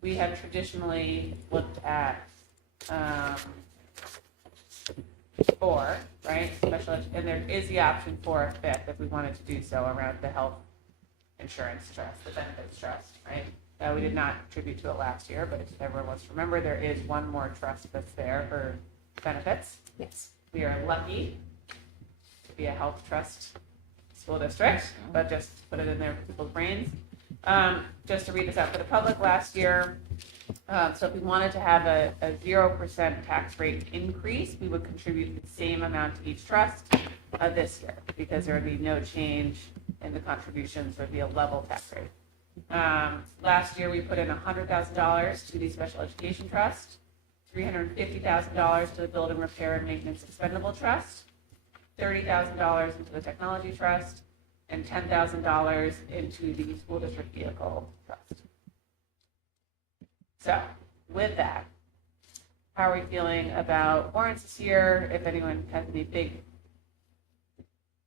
we have traditionally looked at 4, right? And there is the option for a 5th if we wanted to do so around the health insurance trust, the benefits trust, right? We did not contribute to it last year, but if everyone wants to remember, there is one more trust that's there for benefits. Yes. We are lucky to be a health trust school district, but just put it in there for people's brains. Just to read this out for the public, last year, so if we wanted to have a 0% tax rate increase, we would contribute the same amount to each trust this year, because there would be no change in the contributions, there would be a level tax rate. Last year, we put in $100,000 to the special education trust, $350,000 to the building repair and maintenance expendable trust, $30,000 into the technology trust, and $10,000 into the school district vehicle trust. So, with that, how are we feeling about warrants this year? If anyone has any big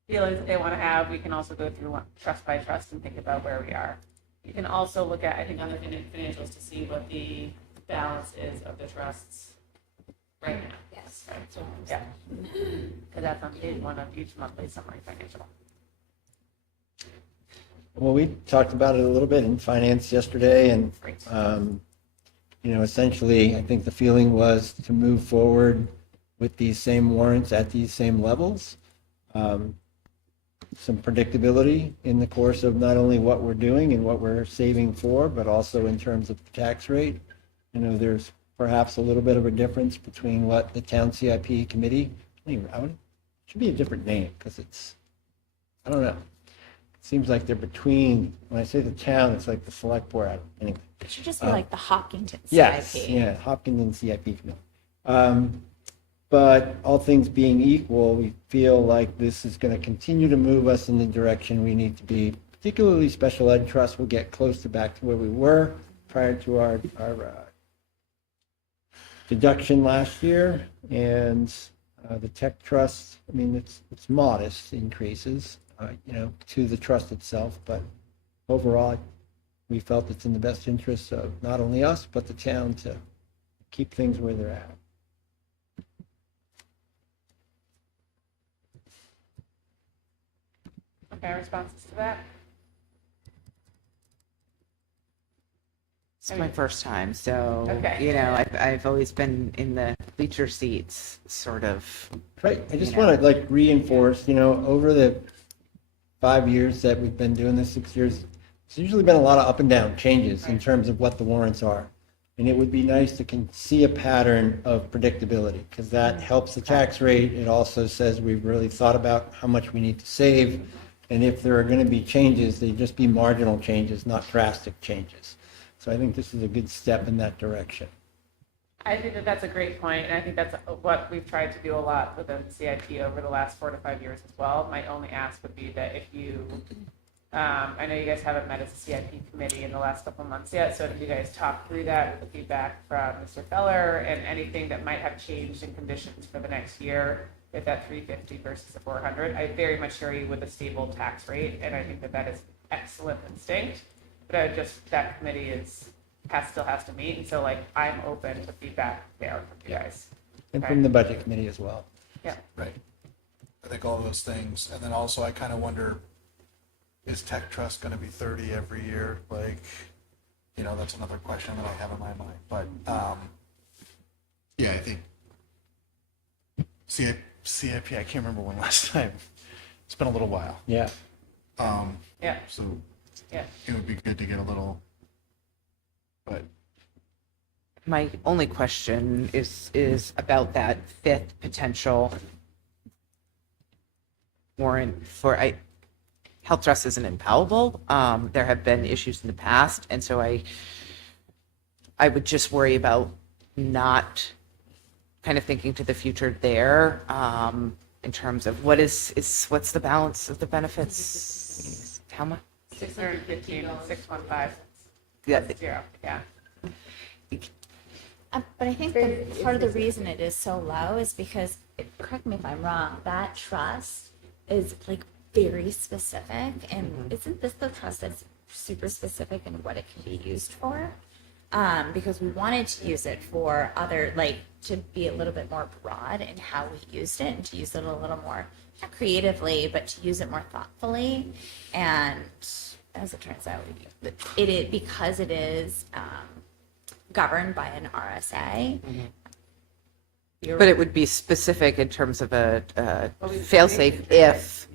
feelings that they want to have, we can also go through one, trust by trust and think about where we are. You can also look at, I think, on the financials to see what the balance is of the trusts right now. Yes. Right, so, yeah, because that's on page 1 of each monthly summary financial. Well, we talked about it a little bit in finance yesterday, and essentially, I think the feeling was to move forward with these same warrants at these same levels. Some predictability in the course of not only what we're doing and what we're saving for, but also in terms of the tax rate. There's perhaps a little bit of a difference between what the town CIP committee, it should be a different name, because I don't know. It seems like they're between, when I say the town, it's like the select board. Anyway. It should just be like the Hopkinton CIP. Yes, yeah, Hopkinton CIP committee. But all things being equal, we feel like this is going to continue to move us in the direction we need to be. Particularly special ed trust will get close to back to where we were prior to our deduction last year, and the tech trust. I mean, it's modest increases, to the trust itself, but overall, we felt it's in the best interest of not only us but the town to keep things where they're at. Okay, responses to that? It's my first time, so, Okay. I've always been in the bleacher seats, sort of. Right. I just want to reinforce, over the 5 years that we've been doing this, 6 years, there's usually been a lot of up and down changes in terms of what the warrants are. And it would be nice to see a pattern of predictability, because that helps the tax rate. It also says we've really thought about how much we need to save. And if there are going to be changes, they just be marginal changes, not drastic changes. So I think this is a good step in that direction. I think that that's a great point, and I think that's what we've tried to do a lot within CIP over the last 4 to 5 years as well. My only ask would be that if you, I know you guys haven't met as a CIP committee in the last couple of months yet, so if you guys talk through that with the feedback from Mr. Feller and anything that might have changed in conditions for the next year, if that 350 versus the 400, I very much hear you with a stable tax rate, and I think that that is excellent instinct. But that committee still has to meet, and so I'm open to feedback there from you guys. And from the budget committee as well. Yeah. Right. I think all those things. And then also I kind of wonder, is tech trust going to be 30 every year? That's another question that I have in my mind. But yeah, I think CIP, I can't remember when last time. It's been a little while. Yeah. So yeah, it would be good to get a little, but my only question is about that fifth potential warrant for, health trust isn't infallible. There have been issues in the past, and so I would just worry about not kind of thinking to the future there, in terms of what's the balance of the benefits? How much? 615, 615. Yeah. Zero, yeah. But I think part of the reason it is so low is because, correct me if I'm wrong, that trust is like very specific, and isn't this the trust that's super specific in what it can be used for? Because we wanted to use it for other, like, to be a little bit more broad in how we used it, and to use it a little more, not creatively, but to use it more thoughtfully. And as it turns out, because it is governed by an RSA. But it would be specific in terms of a fail-safe if.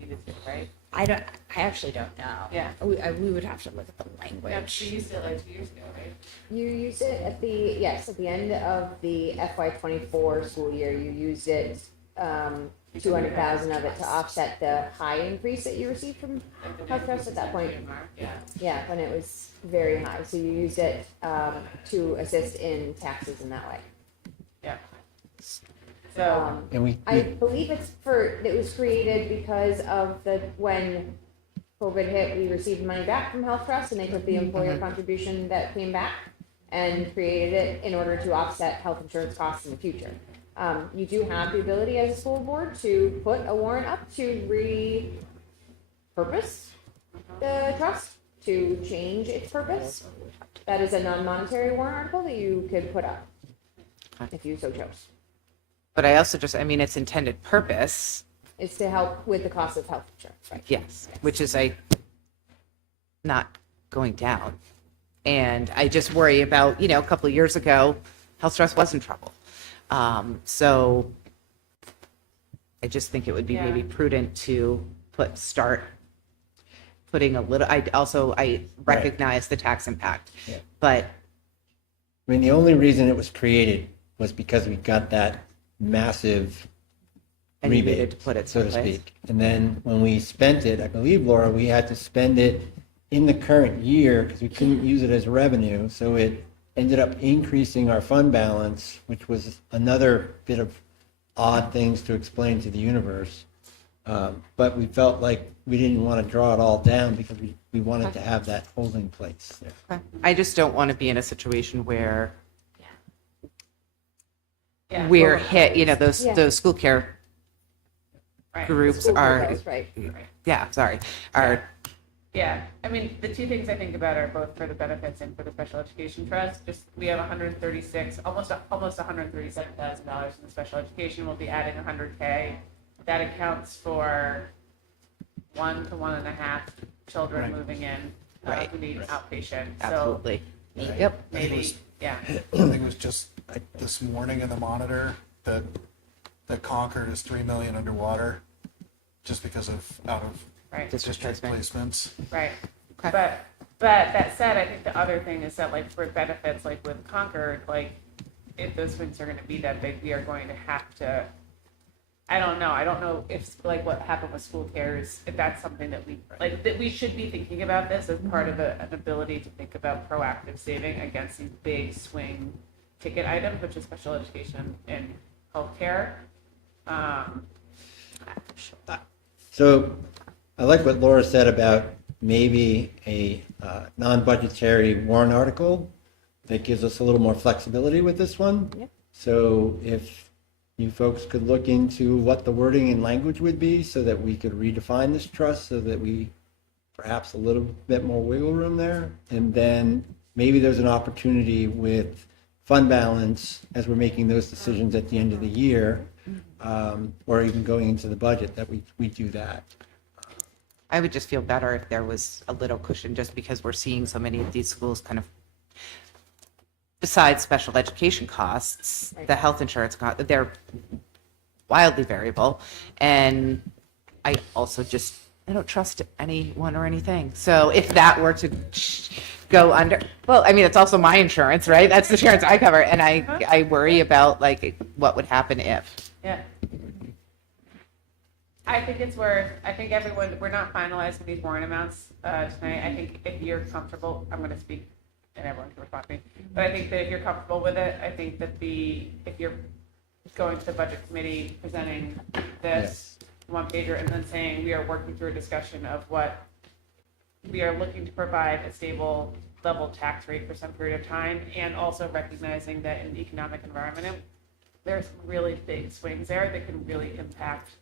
Right? I actually don't know. Yeah. We would have to look at the language. Yeah, we used it like 2 years ago, right? You used it at the end of the FY24 school year, you used it, 200,000 of it to offset the high increase that you received from Health Trust at that point. Yeah. Yeah, when it was very high, so you used it, to assist in taxes in that way. Yeah. So, And I believe it was created because of when COVID hit, we received money back from Health Trust, and they took the employer contribution that came back and created it in order to offset health insurance costs in the future. You do have the ability as a school board to put a warrant up to repurpose the trust, to change its purpose. That is a non-monetary warrant article that you could put up if you so chose. But I also its intended purpose. It's to help with the cost of health insurance, right? Yes, which is not going down. And I just worry about, a couple of years ago, Health Trust was in trouble. So I just think it would be maybe prudent to start putting a little, I recognize the tax impact, but. the only reason it was created was because we got that massive And you rebate, needed to put it so to someplace. speak. And then when we spent it, I believe, Laura, we had to spend it in the current year because we couldn't use it as revenue. So it ended up increasing our fund balance, which was another bit of odd things to explain to the universe. But we felt like we didn't want to draw it all down because we wanted to have that holding place there. Okay. I just don't want to be in a situation where we're hit, those school care Right. groups School are, girls, right. are, yeah, the two things I think about are both for the benefits and for the special education trust. We have 136, almost $137,000 in the special education. We'll be adding 100K. That accounts for 1 to 1.5 children moving in who need outpatient. absolutely. So Yep. maybe, I think it was just this morning in the Monitor that Concord is $3 million underwater just because of out of Right. district placements. Right. But that said, I think the other thing is that for benefits, with Concord, if those swings are going to be that big, we are going to have to. I don't know if what happened with school cares, if that's something that we should be thinking about this as part of an ability to think about proactive saving against these big swing ticket items, which is special education and healthcare. So I like what Laura said about maybe a non-budgetary warrant article that gives us a little more flexibility with this one. Yep. So if you folks could look into what the wording and language would be so that we could redefine this trust so that we perhaps a little bit more wiggle room there. And then maybe there's an opportunity with fund balance as we're making those decisions at the end of the year, or even going into the budget, that we do that. I would just feel better if there was a little cushion, just because we're seeing so many of these schools kind of, besides special education costs, the health insurance costs, they're wildly variable. And I also just I don't trust anyone or anything. So if that were to go under, well, I mean, it's also my insurance, right? That's the insurance I cover, and I worry about like what would happen if. Yeah. I think it's worth, I think everyone, we're not finalizing these warrant amounts tonight. I think if you're comfortable, I'm going to speak and everyone can respond to me. But I think that if you're comfortable with it, I think that if you're going to the budget committee, presenting this one pager and then saying we are working through a discussion of what we are looking to provide a stable level tax rate for some period of time, and also recognizing that in the economic environment, there's really big swings there that can really impact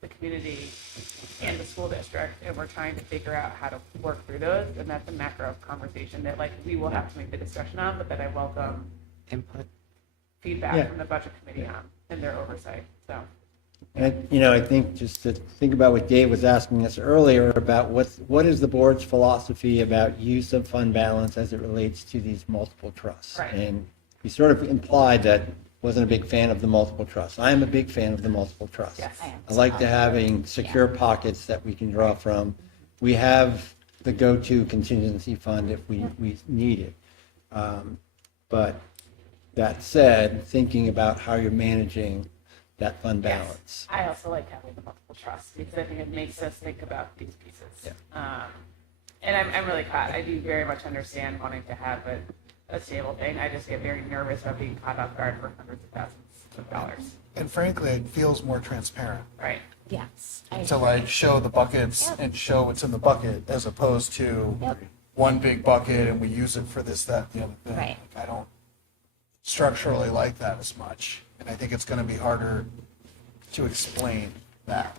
the community and the school district, and we're trying to figure out how to work through those, and that's a macro conversation that like we will have to make the discussion on, but that I welcome input, feedback from the budget committee on and their oversight. So, And, I think just to think about what Dave was asking us earlier about what is the board's philosophy about use of fund balance as it relates to these multiple trusts? Right. And he sort of implied that wasn't a big fan of the multiple trusts. I am a big fan of the multiple trusts. Yes, I am. I like to having secure pockets that we can draw from. We have the go-to contingency fund if we need it. But that said, thinking about how you're managing that fund balance. I also like having the multiple trusts because I think it makes us think about these pieces. And I'm really caught. I do very much understand wanting to have a stable thing. I just get very nervous about being caught off guard for hundreds of thousands of dollars. And frankly, it feels more transparent Right. Yes. to like show the buckets and show what's in the bucket as opposed to one big bucket and we use it for this, that, the other thing. Right. Like, I don't structurally like that as much. And I think it's going to be harder to explain that.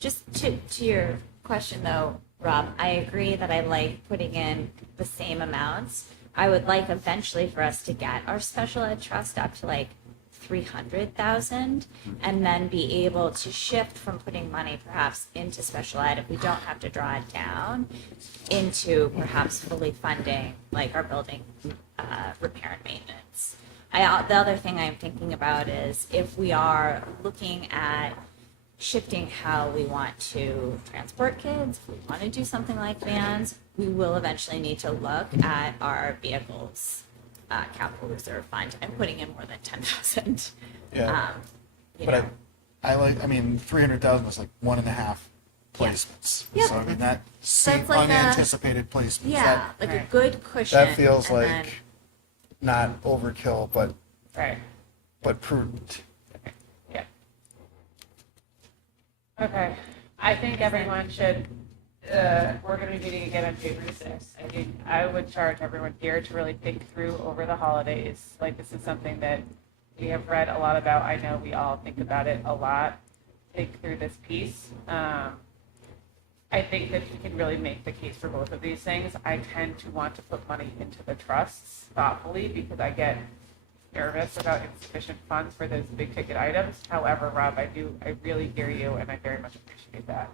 Just to your question though, Rob, I agree that I like putting in the same amounts. I would like eventually for us to get our special ed trust up to like 300,000 and then be able to shift from putting money perhaps into special ed if we don't have to draw it down into perhaps fully funding like our building repair and maintenance. The other thing I'm thinking about is if we are looking at shifting how we want to transport kids, if we want to do something like vans, we will eventually need to look at our vehicles capital reserve fund and putting in more than 10,000. Yeah. But I mean, 300,000 is like 1.5 placements. Yeah. So I mean, that's like unanticipated placements. Yeah, That, like a good cushion. that feels and like then- not overkill, but Right. prudent. Yeah. Okay. I think everyone should, we're going to be meeting again on January 6th. I think I would charge everyone here to really think through over the holidays. Like, this is something that we have read a lot about. I know we all think about it a lot. Think through this piece. I think that we can really make the case for both of these things. I tend to want to put money into the trusts thoughtfully because I get nervous about insufficient funds for those big ticket items. However, Rob, I really hear you and I very much appreciate that.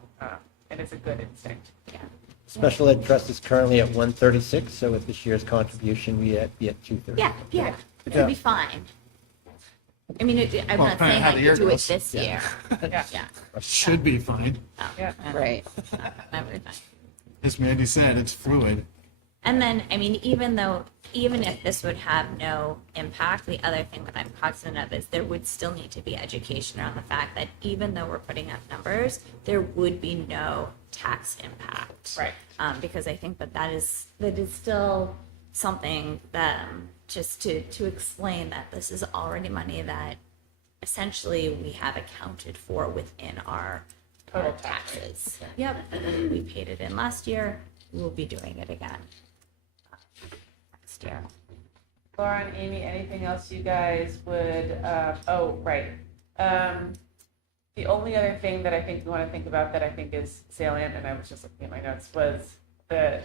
And it's a good instinct. Yeah. Special ed trust is currently at 136, so with this year's contribution, we be at 230. Yeah, it'll be fine. I mean, I'm Well, not depending saying on how I the could year do it goes. this year. Yeah. Should be fine. Yeah. Right. Never mind. As Mandy said, it's fluid. And then, I mean, even if this would have no impact, the other thing that I'm cognizant of is there would still need to be education around the fact that even though we're putting up numbers, there would be no tax impact. Right. Because I think that is still something that just to explain that this is already money that essentially we have accounted for within our Total taxes. Yep. We paid it in last year. We'll be doing it again next year. Laura and Amy, anything else you guys would, right. The only other thing that I think we want to think about that I think is salient, and I was just looking at my notes, was the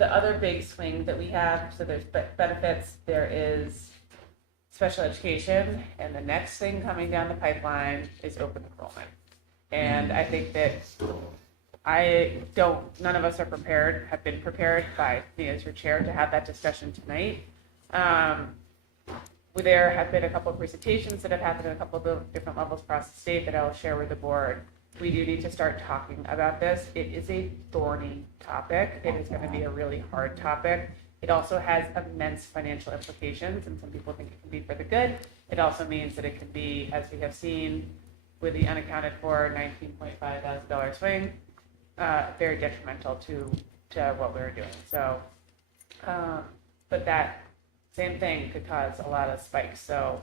other big swing that we have. So there's benefits, there is special education, and the next thing coming down the pipeline is open enrollment. And I think that none of us are prepared, have been prepared by me as your chair to have that discussion tonight. There have been a couple of presentations that have happened at a couple of different levels across the state that I'll share with the board. we do need to start talking about this. It is a thorny topic. It is going to be a really hard topic. It also has immense financial implications, and some people think it can be for the good. It also means that it can be, as we have seen with the unaccounted for $19.5 thousand swing, very detrimental to what we're doing. So, but that same thing could cause a lot of spikes. So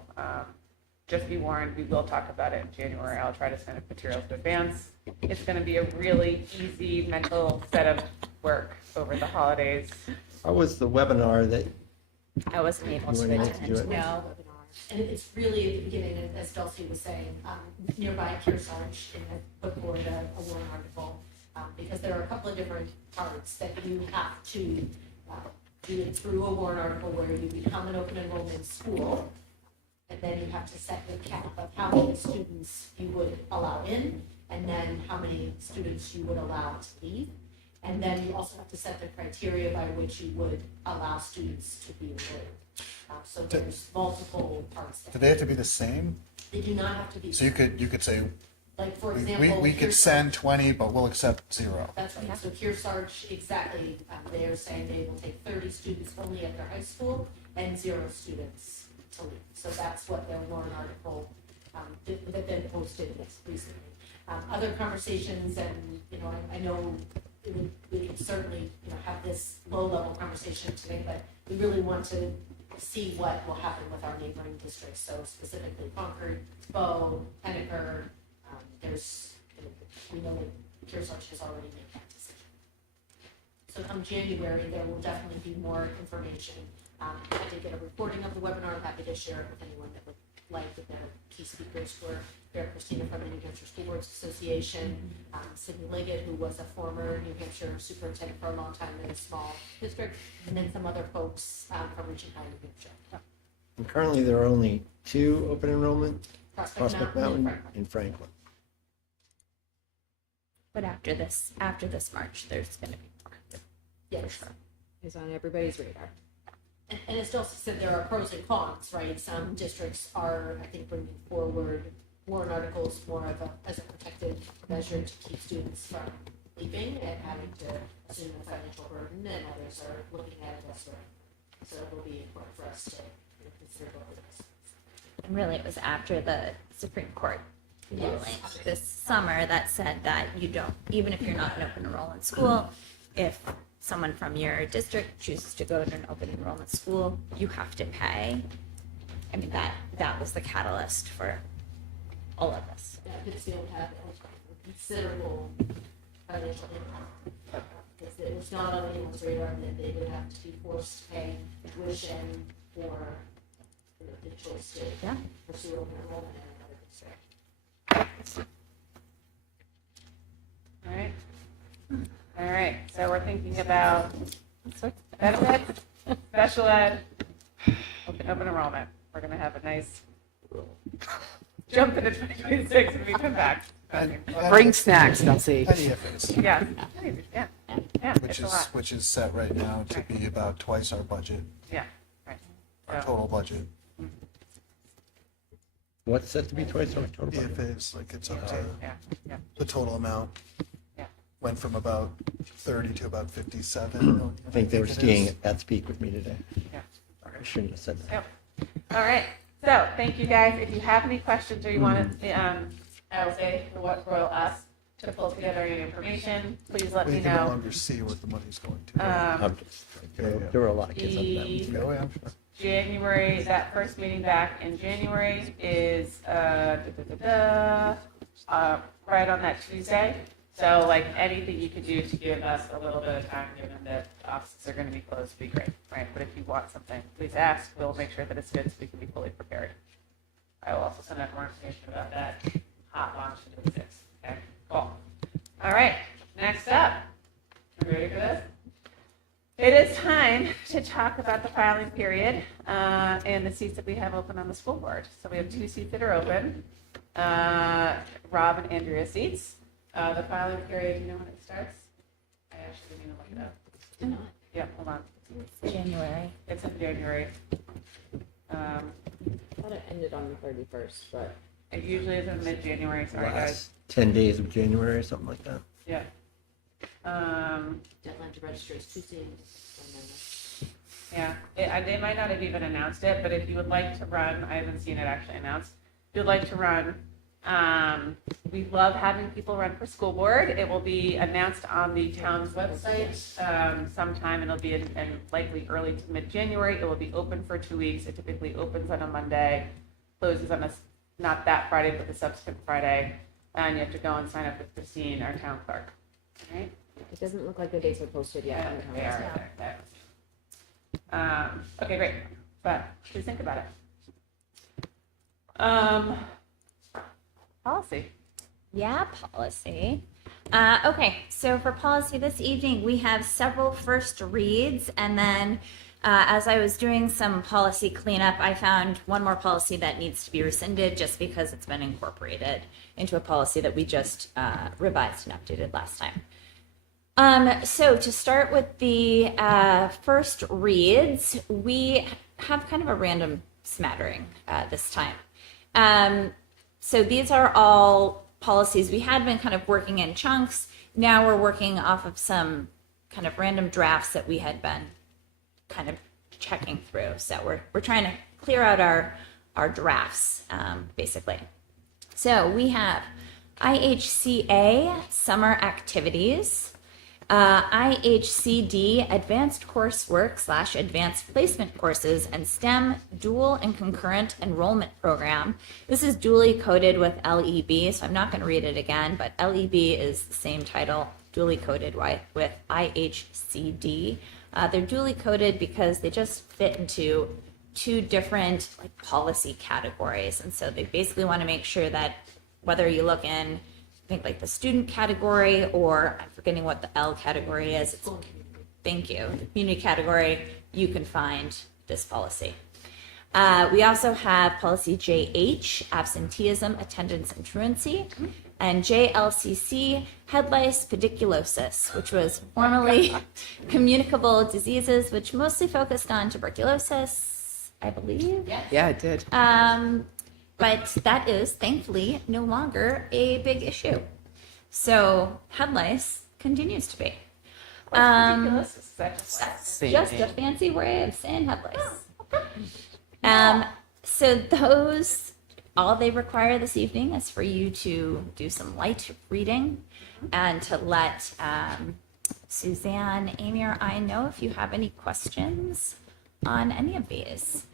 just be warned, we will talk about it in January. I'll try to send materials in advance. It's going to be a really easy mental set of work over the holidays. How was the webinar that I wasn't able you to weren't able to attend. do it? No. And it's really at the beginning, as Dulcie was saying, nearby Kearsarge in the book board, a warrant article, because there are a couple of different parts that you have to do it through a warrant article where you become an open enrollment school, and then you have to set the cap of how many students you would allow in, and then how many students you would allow to leave. And then you also have to set the criteria by which you would allow students to be enrolled. So there's multiple parts there. Do they have to be the same? They do not have to be. So you could say, Like, for we example. could Kearsarge- send 20, but we'll accept 0. That's right. So Kearsarge, exactly, they are saying they will take 30 students only at their high school and 0 students to leave. So that's what their warrant article that they posted recently. Other conversations, and I know we can certainly have this low-level conversation today, but we really want to see what will happen with our neighboring districts. So specifically Concord, Bow, Henniker. We know that Kearsarge has already made that decision. So come January, there will definitely be more information. I did get a recording of the webinar. I'm happy to share it with anyone that would like. The key speakers were Christina from the New Hampshire School Boards Association, Sydney Liggett, who was a former New Hampshire superintendent for a long time in a small district, and then some other folks from Region 9, New Hampshire. And currently, there are only 2 open enrollment, Prospect Mountain and Franklin. But after this March, there's going to be more. Yes. For sure. Is on everybody's radar. And as Dulcie said, there are pros and cons, right? Some districts are, I think, bringing forward warrant articles more of as a protective measure to keep students from leaving and having to assume a financial burden, and others are looking at it as a, so it will be important for us to consider both of those. And really, it was after the Supreme Court ruling this summer that said that you don't, even if you're not an open enrollment school, if someone from your district chooses to go to an open enrollment school, you have to pay. I mean, that was the catalyst for all of this. Yeah, Pittsfield had a considerable financial impact. Because it was not on anyone's radar that they would have to be forced to pay tuition for the choice to pursue open enrollment in another district. All right, so we're thinking about benefits, special ed, open enrollment. We're going to have a nice jump into 2026 when we come back. Bring snacks, Dulcie. Petty efforts. Yeah, yeah, Which it's a is lot. which is set right now to be about twice our budget, Yeah, right. our total budget. What's set to be twice our total budget? BFA's, like it's up to Yeah. the total amount. Yeah. Went from about 30 to about 57. I think they were it skiing is. at Peak with me today. Yeah. I shouldn't have said that. Yep. All right. So thank you guys. If you have any questions or you want to, I will say what Royal us to pull together any information, please let We me can no know. longer see what the money's going to. I'm just, there were a lot of kids on that. Oh, yeah, I'm sure. January, that first meeting back in January is right on that Tuesday. So like anything you could do to give us a little bit of time, given that offices are going to be closed, would be great, right? But if you want something, please ask. We'll make sure that it's good so we can be fully prepared. I will also send out more information about that hot launch into the 6th. Okay, cool. All right, next up. Are we ready for this? It is time to talk about the filing period and the seats that we have open on the school board. So we have 2 seats that are open, Rob and Andrea's seats. The filing period, do you know when it starts? I actually didn't even look it up. Yeah, hold on. It's January. It's in January. I thought it ended on the 31st, but It usually is in mid-January, sorry guys. Last 10 days of January or something like that. Yeah. Deadline to register is Tuesday. Yeah, they might not have even announced it, but if you would like to run, I haven't seen it actually announced. If you'd like to run, we love having people run for school board. It will be announced on the town's website sometime, and it'll be in likely early to mid-January. It will be open for 2 weeks. It typically opens on a Monday, closes on not that Friday, but the subsequent Friday, and you have to go and sign up with Christine, our town clerk. All right? It doesn't look like the dates are posted yet. on the They are calendar. there. Okay, great. But please think about it. Policy. Yeah, policy. Okay, so for policy this evening, we have several first reads, and then as I was doing some policy cleanup, I found one more policy that needs to be rescinded just because it's been incorporated into a policy that we just revised and updated last time. So to start with the first reads, we have kind of a random smattering this time. So these are all policies we had been kind of working in chunks. Now we're working off of some kind of random drafts that we had been kind of checking through. So we're trying to clear out our drafts, basically. So we have IHCA, summer activities. IHCD, advanced coursework / advanced placement courses, and STEM dual and concurrent enrollment program. This is duly coded with LEB, so I'm not going to read it again, but LEB is the same title, duly coded with IHCD. They're duly coded because they just fit into two different policy categories, and so they basically want to make sure that whether you look in like the student category, or I'm forgetting what the L category is. Thank you. The community category, you can find this policy. We also have policy JH, absenteeism, attendance, and truancy, and JLCC, head lice, pediculosis, which was formerly communicable diseases, which mostly focused on tuberculosis, I believe. Yeah, it did. But that is thankfully no longer a big issue. So head lice continues to be. Ridiculous. Is that Just a fancy way of saying head lice. So those, all they require this evening is for you to do some light reading and to let Suzanne, Amy, or I know if you have any questions on any of these.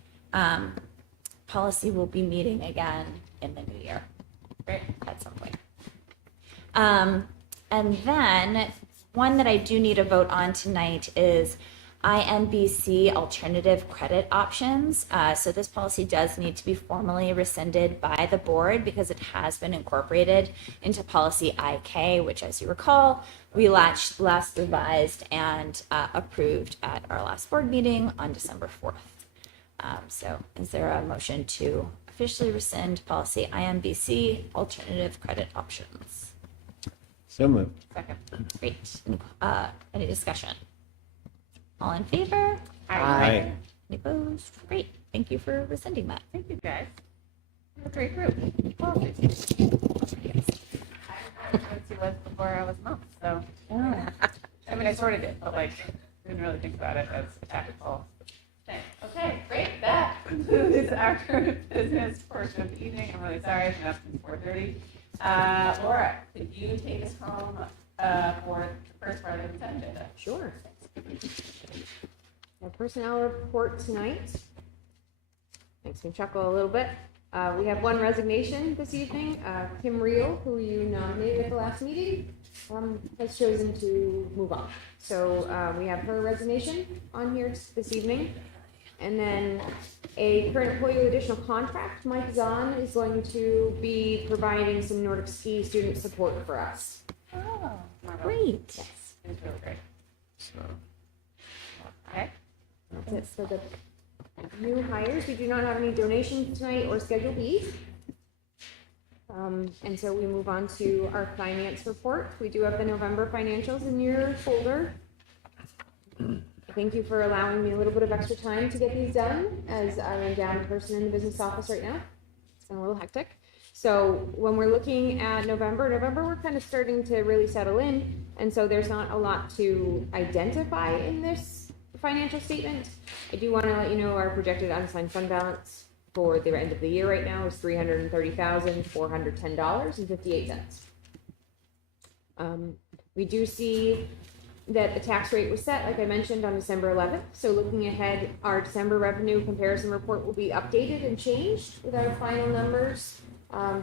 Policy will be meeting again in the new year, right, at some point. And then one that I do need a vote on tonight is INBC alternative credit options. So this policy does need to be formally rescinded by the board because it has been incorporated into policy IK, which, as you recall, we last revised and approved at our last board meeting on December 4th. So is there a motion to officially rescind policy INBC alternative credit options? So moved. Second. Great. Any discussion? All in favor? Aye. Any opposed? Great. Thank you for rescinding that. Thank you, guys. What a great group. Policy. I didn't see this before I was a mom, so. I mean, I sort of did, but didn't really think about it as a tactical thing. Okay, great. That concludes our business portion of the evening. I'm really sorry I've been up since 4:30. Laura, could you take us home for the first part of the consent agenda? Sure. Our personnel report tonight makes me chuckle a little bit. We have one resignation this evening. Kim Reel, who you nominated at the last meeting, has chosen to move on. So we have her resignation on here this evening. And then a current employee with additional contract, Mike Zahn, is going to be providing some Nordic ski student support for us. Oh, great. Yes. It's really great. Okay. That's it for the new hires. We do not have any donations tonight or Schedule B. And so we move on to our finance report. We do have the November financials in your folder. Thank you for allowing me a little bit of extra time to get these done, as I am down a person in the business office right now. It's been a little hectic. So when we're looking at November, we're kind of starting to really settle in. And so there's not a lot to identify in this financial statement. I do want to let you know our projected unassigned fund balance for the end of the year right now is $330,410.58. We do see that the tax rate was set, like I mentioned, on December 11th. So looking ahead, our December revenue comparison report will be updated and changed with our final numbers,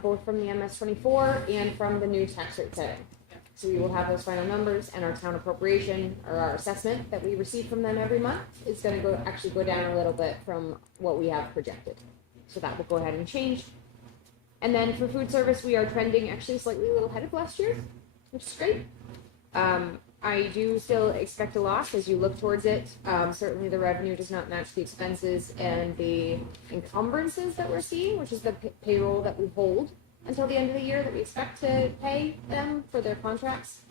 both from the MS-24 and from the new tax rate setting. So we will have those final numbers, and our town appropriation, or our assessment that we receive from them every month, is going to actually go down a little bit from what we have projected. So that will go ahead and change. And then for food service, we are trending actually slightly a little ahead of last year, which is great. I do still expect a loss as you look towards it. Certainly the revenue does not match the expenses and the encumbrances that we're seeing, which is the payroll that we hold until the end of the year that we expect to pay them for their contracts.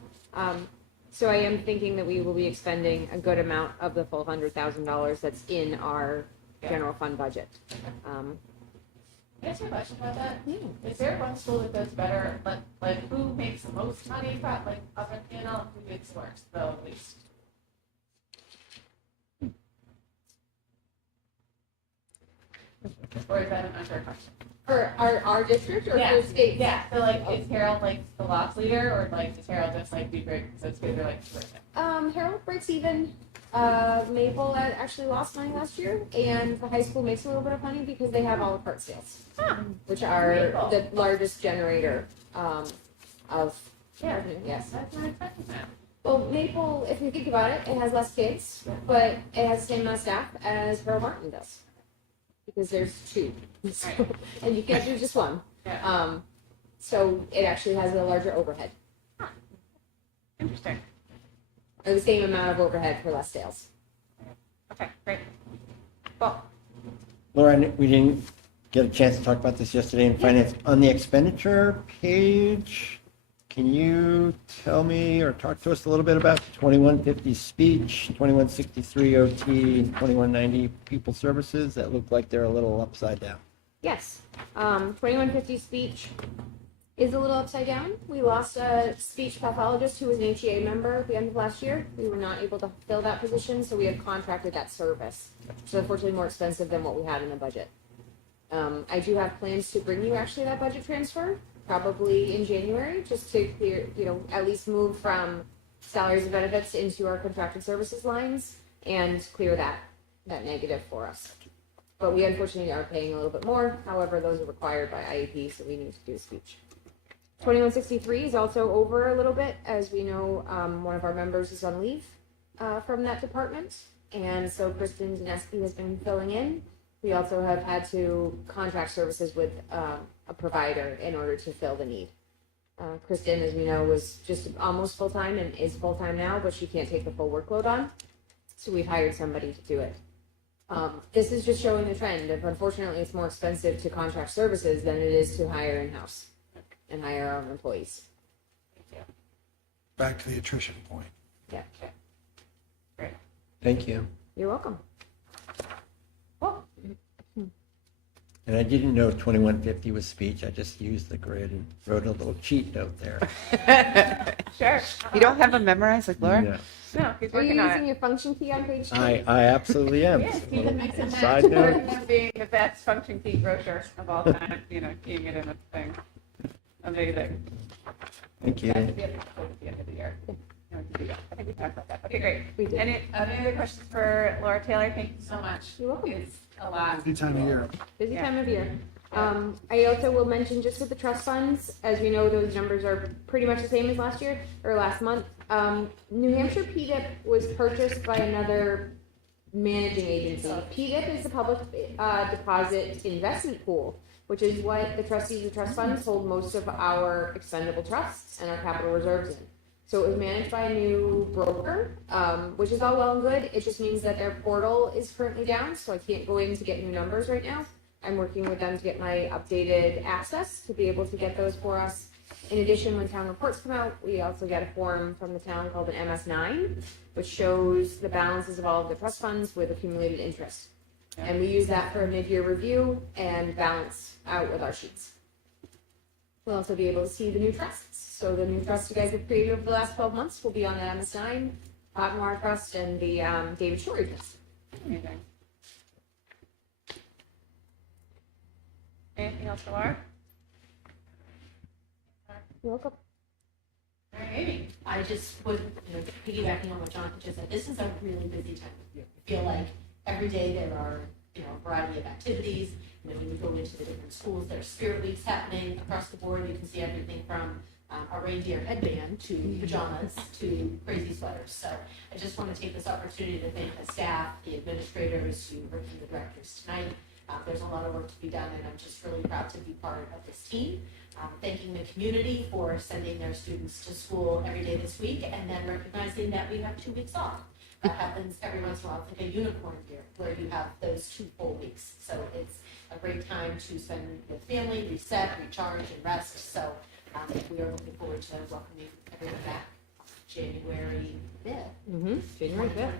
So I am thinking that we will be expending a good amount of the full $100,000 that's in our general fund budget. Can I ask you a question about that? Is there one school that does better, like who makes the most money, like other panel, who makes the worst, the least? Or is that an unfair question? For our district or Yeah, for state? yeah, so like, is Harold like the loss leader, or like does Harold just like do great, so it's good, they're like terrific? Harold breaks even. Maple actually lost money last year, and the high school makes a little bit of money because they have a la carte sales, which are Maple. the largest generator of Yeah. revenue. Yes. That's not expecting that. Well, Maple, if you think about it, it has less kids, but it has the same amount of staff as Harold Martin does, because there's two, so, and you can't do just one. Yeah. So it actually has a larger overhead, Interesting. or the same amount of overhead for less sales. Okay, great. Well, Laura, we didn't get a chance to talk about this yesterday in finance. On the expenditure page, can you tell me or talk to us a little bit about 2150 speech, 2163 OT, 2190 people services that look like they're a little upside down? Yes, 2150 speech is a little upside down. We lost a speech pathologist who was an HEA member at the end of last year. We were not able to fill that position, so we have contracted that service. So unfortunately more expensive than what we had in the budget. I do have plans to bring you actually that budget transfer, probably in January, just to clear, at least move from salaries and benefits into our contracted services lines and clear that negative for us. But we unfortunately are paying a little bit more. However, those are required by IEP, so we need to do a speech. 2163 is also over a little bit. As we know, one of our members is on leave from that department. And so Kristen Dineski has been filling in. We also have had to contract services with a provider in order to fill the need. Kristen, as we know, was just almost full-time and is full-time now, but she can't take the full workload on. So we've hired somebody to do it. This is just showing the trend of, unfortunately, it's more expensive to contract services than it is to hire in-house and hire our own employees. Back to the attrition point. Yeah. great. Thank you. You're welcome. And I didn't know 2150 was speech. I just used the grid and wrote a little cheat note there. Sure. You don't have them memorized like Laura? No. No, he's Are you working on using it. your function key on page 2? I absolutely am. Yes, he makes it Side match. note. Working on being the best function key brochure of all time, keying it in a thing. Amazing. Thank you. That should be at the end of the year. No, we can do that. I think we talked about that. Okay, great. We did. Any other questions for Laura Taylor? Thank you so much. You're welcome. It's a lot. Busy time of year. Busy Yeah. time of year. I also will mention just with the trust funds, as we know, those numbers are pretty much the same as last year or last month. New Hampshire PDIP was purchased by another managing agency. PDIP is the public deposit investment pool, which is what the trustees of trust funds hold most of our expendable trusts and our capital reserves in. So it was managed by a new broker, which is all well and good. It just means that their portal is currently down, so I can't go in to get new numbers right now. I'm working with them to get my updated access to be able to get those for us. In addition, when town reports come out, we also get a form from the town called an MS9, which shows the balances of all of the trust funds with accumulated interest. And we use that for a mid-year review and balance out with our sheets. We'll also be able to see the new trusts. So the new trust you guys have created over the last 12 months will be on the MS9, Potmore Trust, and the David Shorey Trust. Amazing. Anything else for Laura? You're welcome. All right, Amy. I just would, piggybacking on what Jonathan just said, this is a really busy time of year. I feel like every day there are, a variety of activities. When you go into the different schools, there are spirit weeks happening across the board. You can see everything from a reindeer headband to pajamas to crazy sweaters. So I just want to take this opportunity to thank the staff, the administrators, you heard from the directors tonight. There's a lot of work to be done, and I'm just really proud to be part of this team. Thanking the community for sending their students to school every day this week, and then recognizing that we have 2 weeks off. That happens every once in a while. It's like a unicorn year where you have those 2 full weeks. So it's a great time to spend with family, reset, recharge, and rest. So we are looking forward to welcoming everyone back January 5th. January 5th.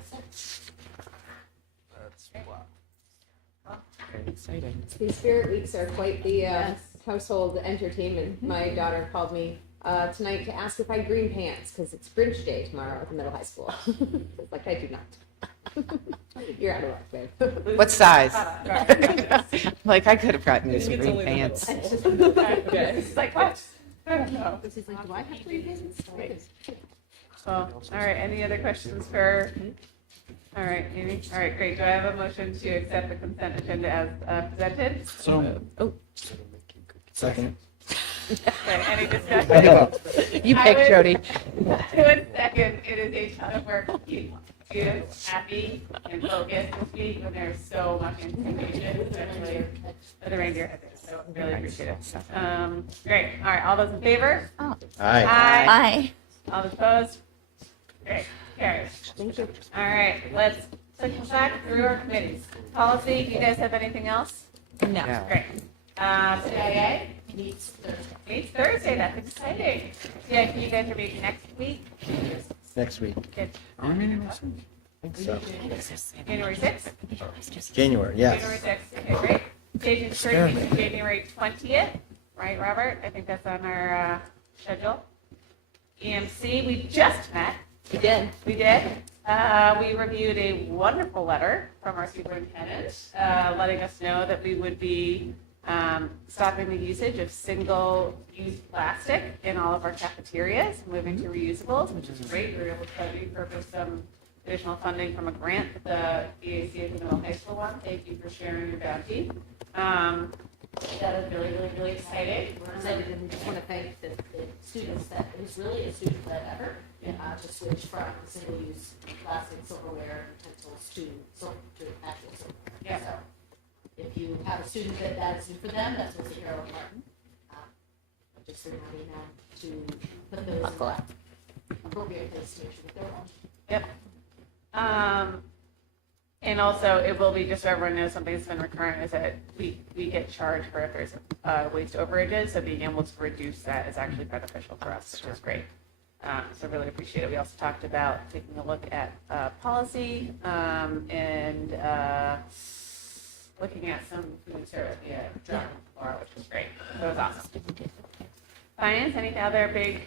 That's wow. Very exciting. These spirit weeks are quite the household entertainment. My daughter called me tonight to ask if I had green pants because it's Grinch Day tomorrow at the middle high school. It's like, I do not. You're out of luck, babe. What size? Like, I could have gotten you some green pants. It's like, what? I don't know. She's like, do I have green pants? Well, all right, any other questions for, all right, Amy? All right, great. Do I have a motion to accept the consent agenda as presented? So, second. Okay, any discussion? You pick, Jody. I would second, it is a ton of work to keep students happy and focused this week when there's so much information, especially for the reindeer headers. So really appreciate it. Great. All right, all those in favor? Aye. Aye. All those opposed? Great. Carries. Thank you. All right, let's click back through our committees. Policy, do you guys have anything else? No. No. Great. CIA Meets Thursday. meets Thursday, that's exciting. CIP, you guys are meeting next week? Next week. Good. Are we meeting next week? I think so. January 6th? January, yes. January 6th, okay, great. Stage and Church meeting January 20th, right, Robert? I think that's on our schedule. EMC, we just met. We did. We did. We reviewed a wonderful letter from our superintendent, letting us know that we would be stopping the usage of single-use plastic in all of our cafeterias, moving to reusables, which is great. We were able to repurpose some additional funding from a grant that the EAC at the middle high school won. Thank you for sharing your bounty. That is really, really, really exciting. We're excited, and we just want to thank the students that it was really a student-led effort to switch from single-use plastic silverware utensils to actual silverware. Yeah. So if you have a student that is new for them, that's Mr. Harold Martin. Just reminding them to put those in the appropriate place to make sure that they're on. Yep. And also, it will be, just so everyone knows, something that's been recurring is that we get charged for if there's waste overages, so being able to reduce that is actually beneficial for us, which is great. So really appreciate it. We also talked about taking a look at policy and looking at some food service via drone tomorrow, which was great. So it was awesome. Finance, any other big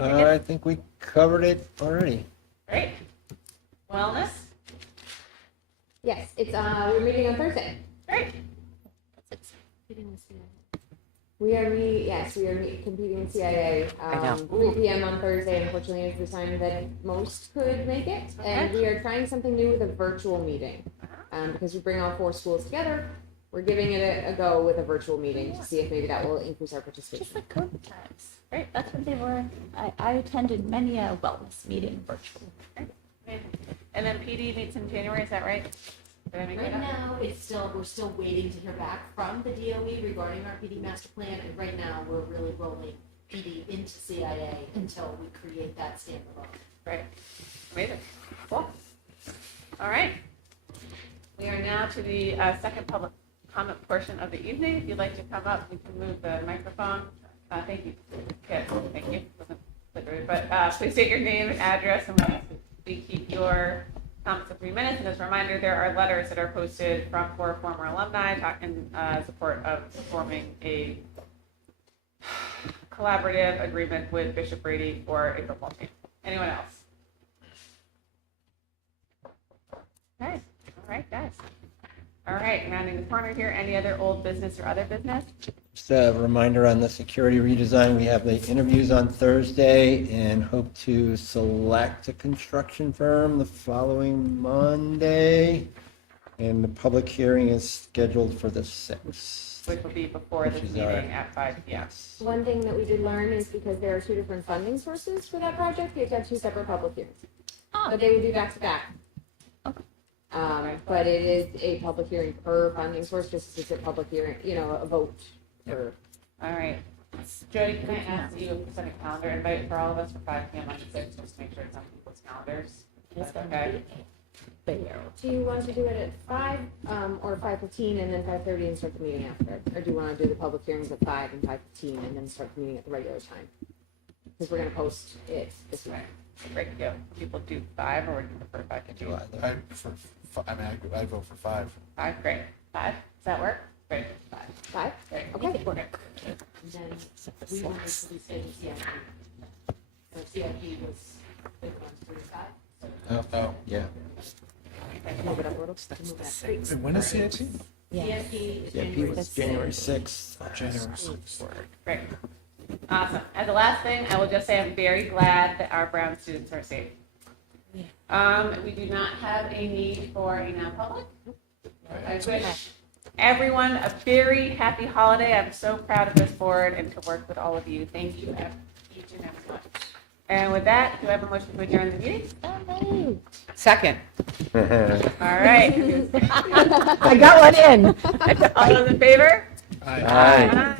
I think we covered it already. Great. Wellness? Yes, it's we're meeting on Thursday. Great. We are competing in CIA. I know. 3 p.m. on Thursday, unfortunately, is the time that most could make it. And we are trying something new with a virtual meeting. Because we bring all 4 schools together, we're giving it a go with a virtual meeting to see if maybe that will increase our participation. Just like COVID times. Right, that's what they were. I attended many a wellness meeting virtually. And then PD meets in January, is that right? Did I make Right that up? now, we're still waiting to hear back from the DOE regarding our PD master plan, and right now, we're really rolling PD into CIA until we create that standalone. Right. Amazing. Cool. All right. We are now to the second public comment portion of the evening. If you'd like to come up, we can move the microphone. Thank you. Good. Thank you. Wasn't literally, but please state your name and address, and we keep your comments to 3 minutes. And as a reminder, there are letters that are posted from former alumni in support of forming a collaborative agreement with Bishop Brady for April 14th. Anyone else? Okay, all right, guys. All right, rounding the corner here, any other old business or other business? Just a reminder on the security redesign, we have the interviews on Thursday and hope to select a construction firm the following Monday. And the public hearing is scheduled for the 6th. Which will be before Which this is meeting our- at 5 p.m. One thing that we did learn is because there are two different funding sources for that project, we have to have two separate public hearings. But they would be back to back. But it is a public hearing per funding source, just as it's a public hearing, a vote for. All right. Jody, can I ask you to send a calendar invite for all of us for 5 p.m. on the 6th, just to make sure it's on people's calendars? Is that okay? Do you want to do it at 5, or 5:15 and then 5:30 and start the meeting after? Or do you want to do the public hearings at 5 and 5:15 and then start the meeting at the regular time? Because we're going to post it this way. Great, go. People do 5 or would you prefer 5:15? I vote for 5. 5, great. 5, does that work? Great, 5. 5? Great. Okay. And then we wanted to say CIP. So CIP was, it was 35. Oh, yeah. Move it up a little. Move that. When is CIT? CIP is CIP was January 6th. January 6th. Great. Awesome. As the last thing, I will just say I'm very glad that our Brown students are safe. We do not have a need for a non-public. I wish everyone a very happy holiday. I'm so proud of this board and to work with all of you. Thank you, each and every one. And with that, do I have a motion to adjourn the meeting? Second. All right. I got one in. All those in favor? Aye. Aye.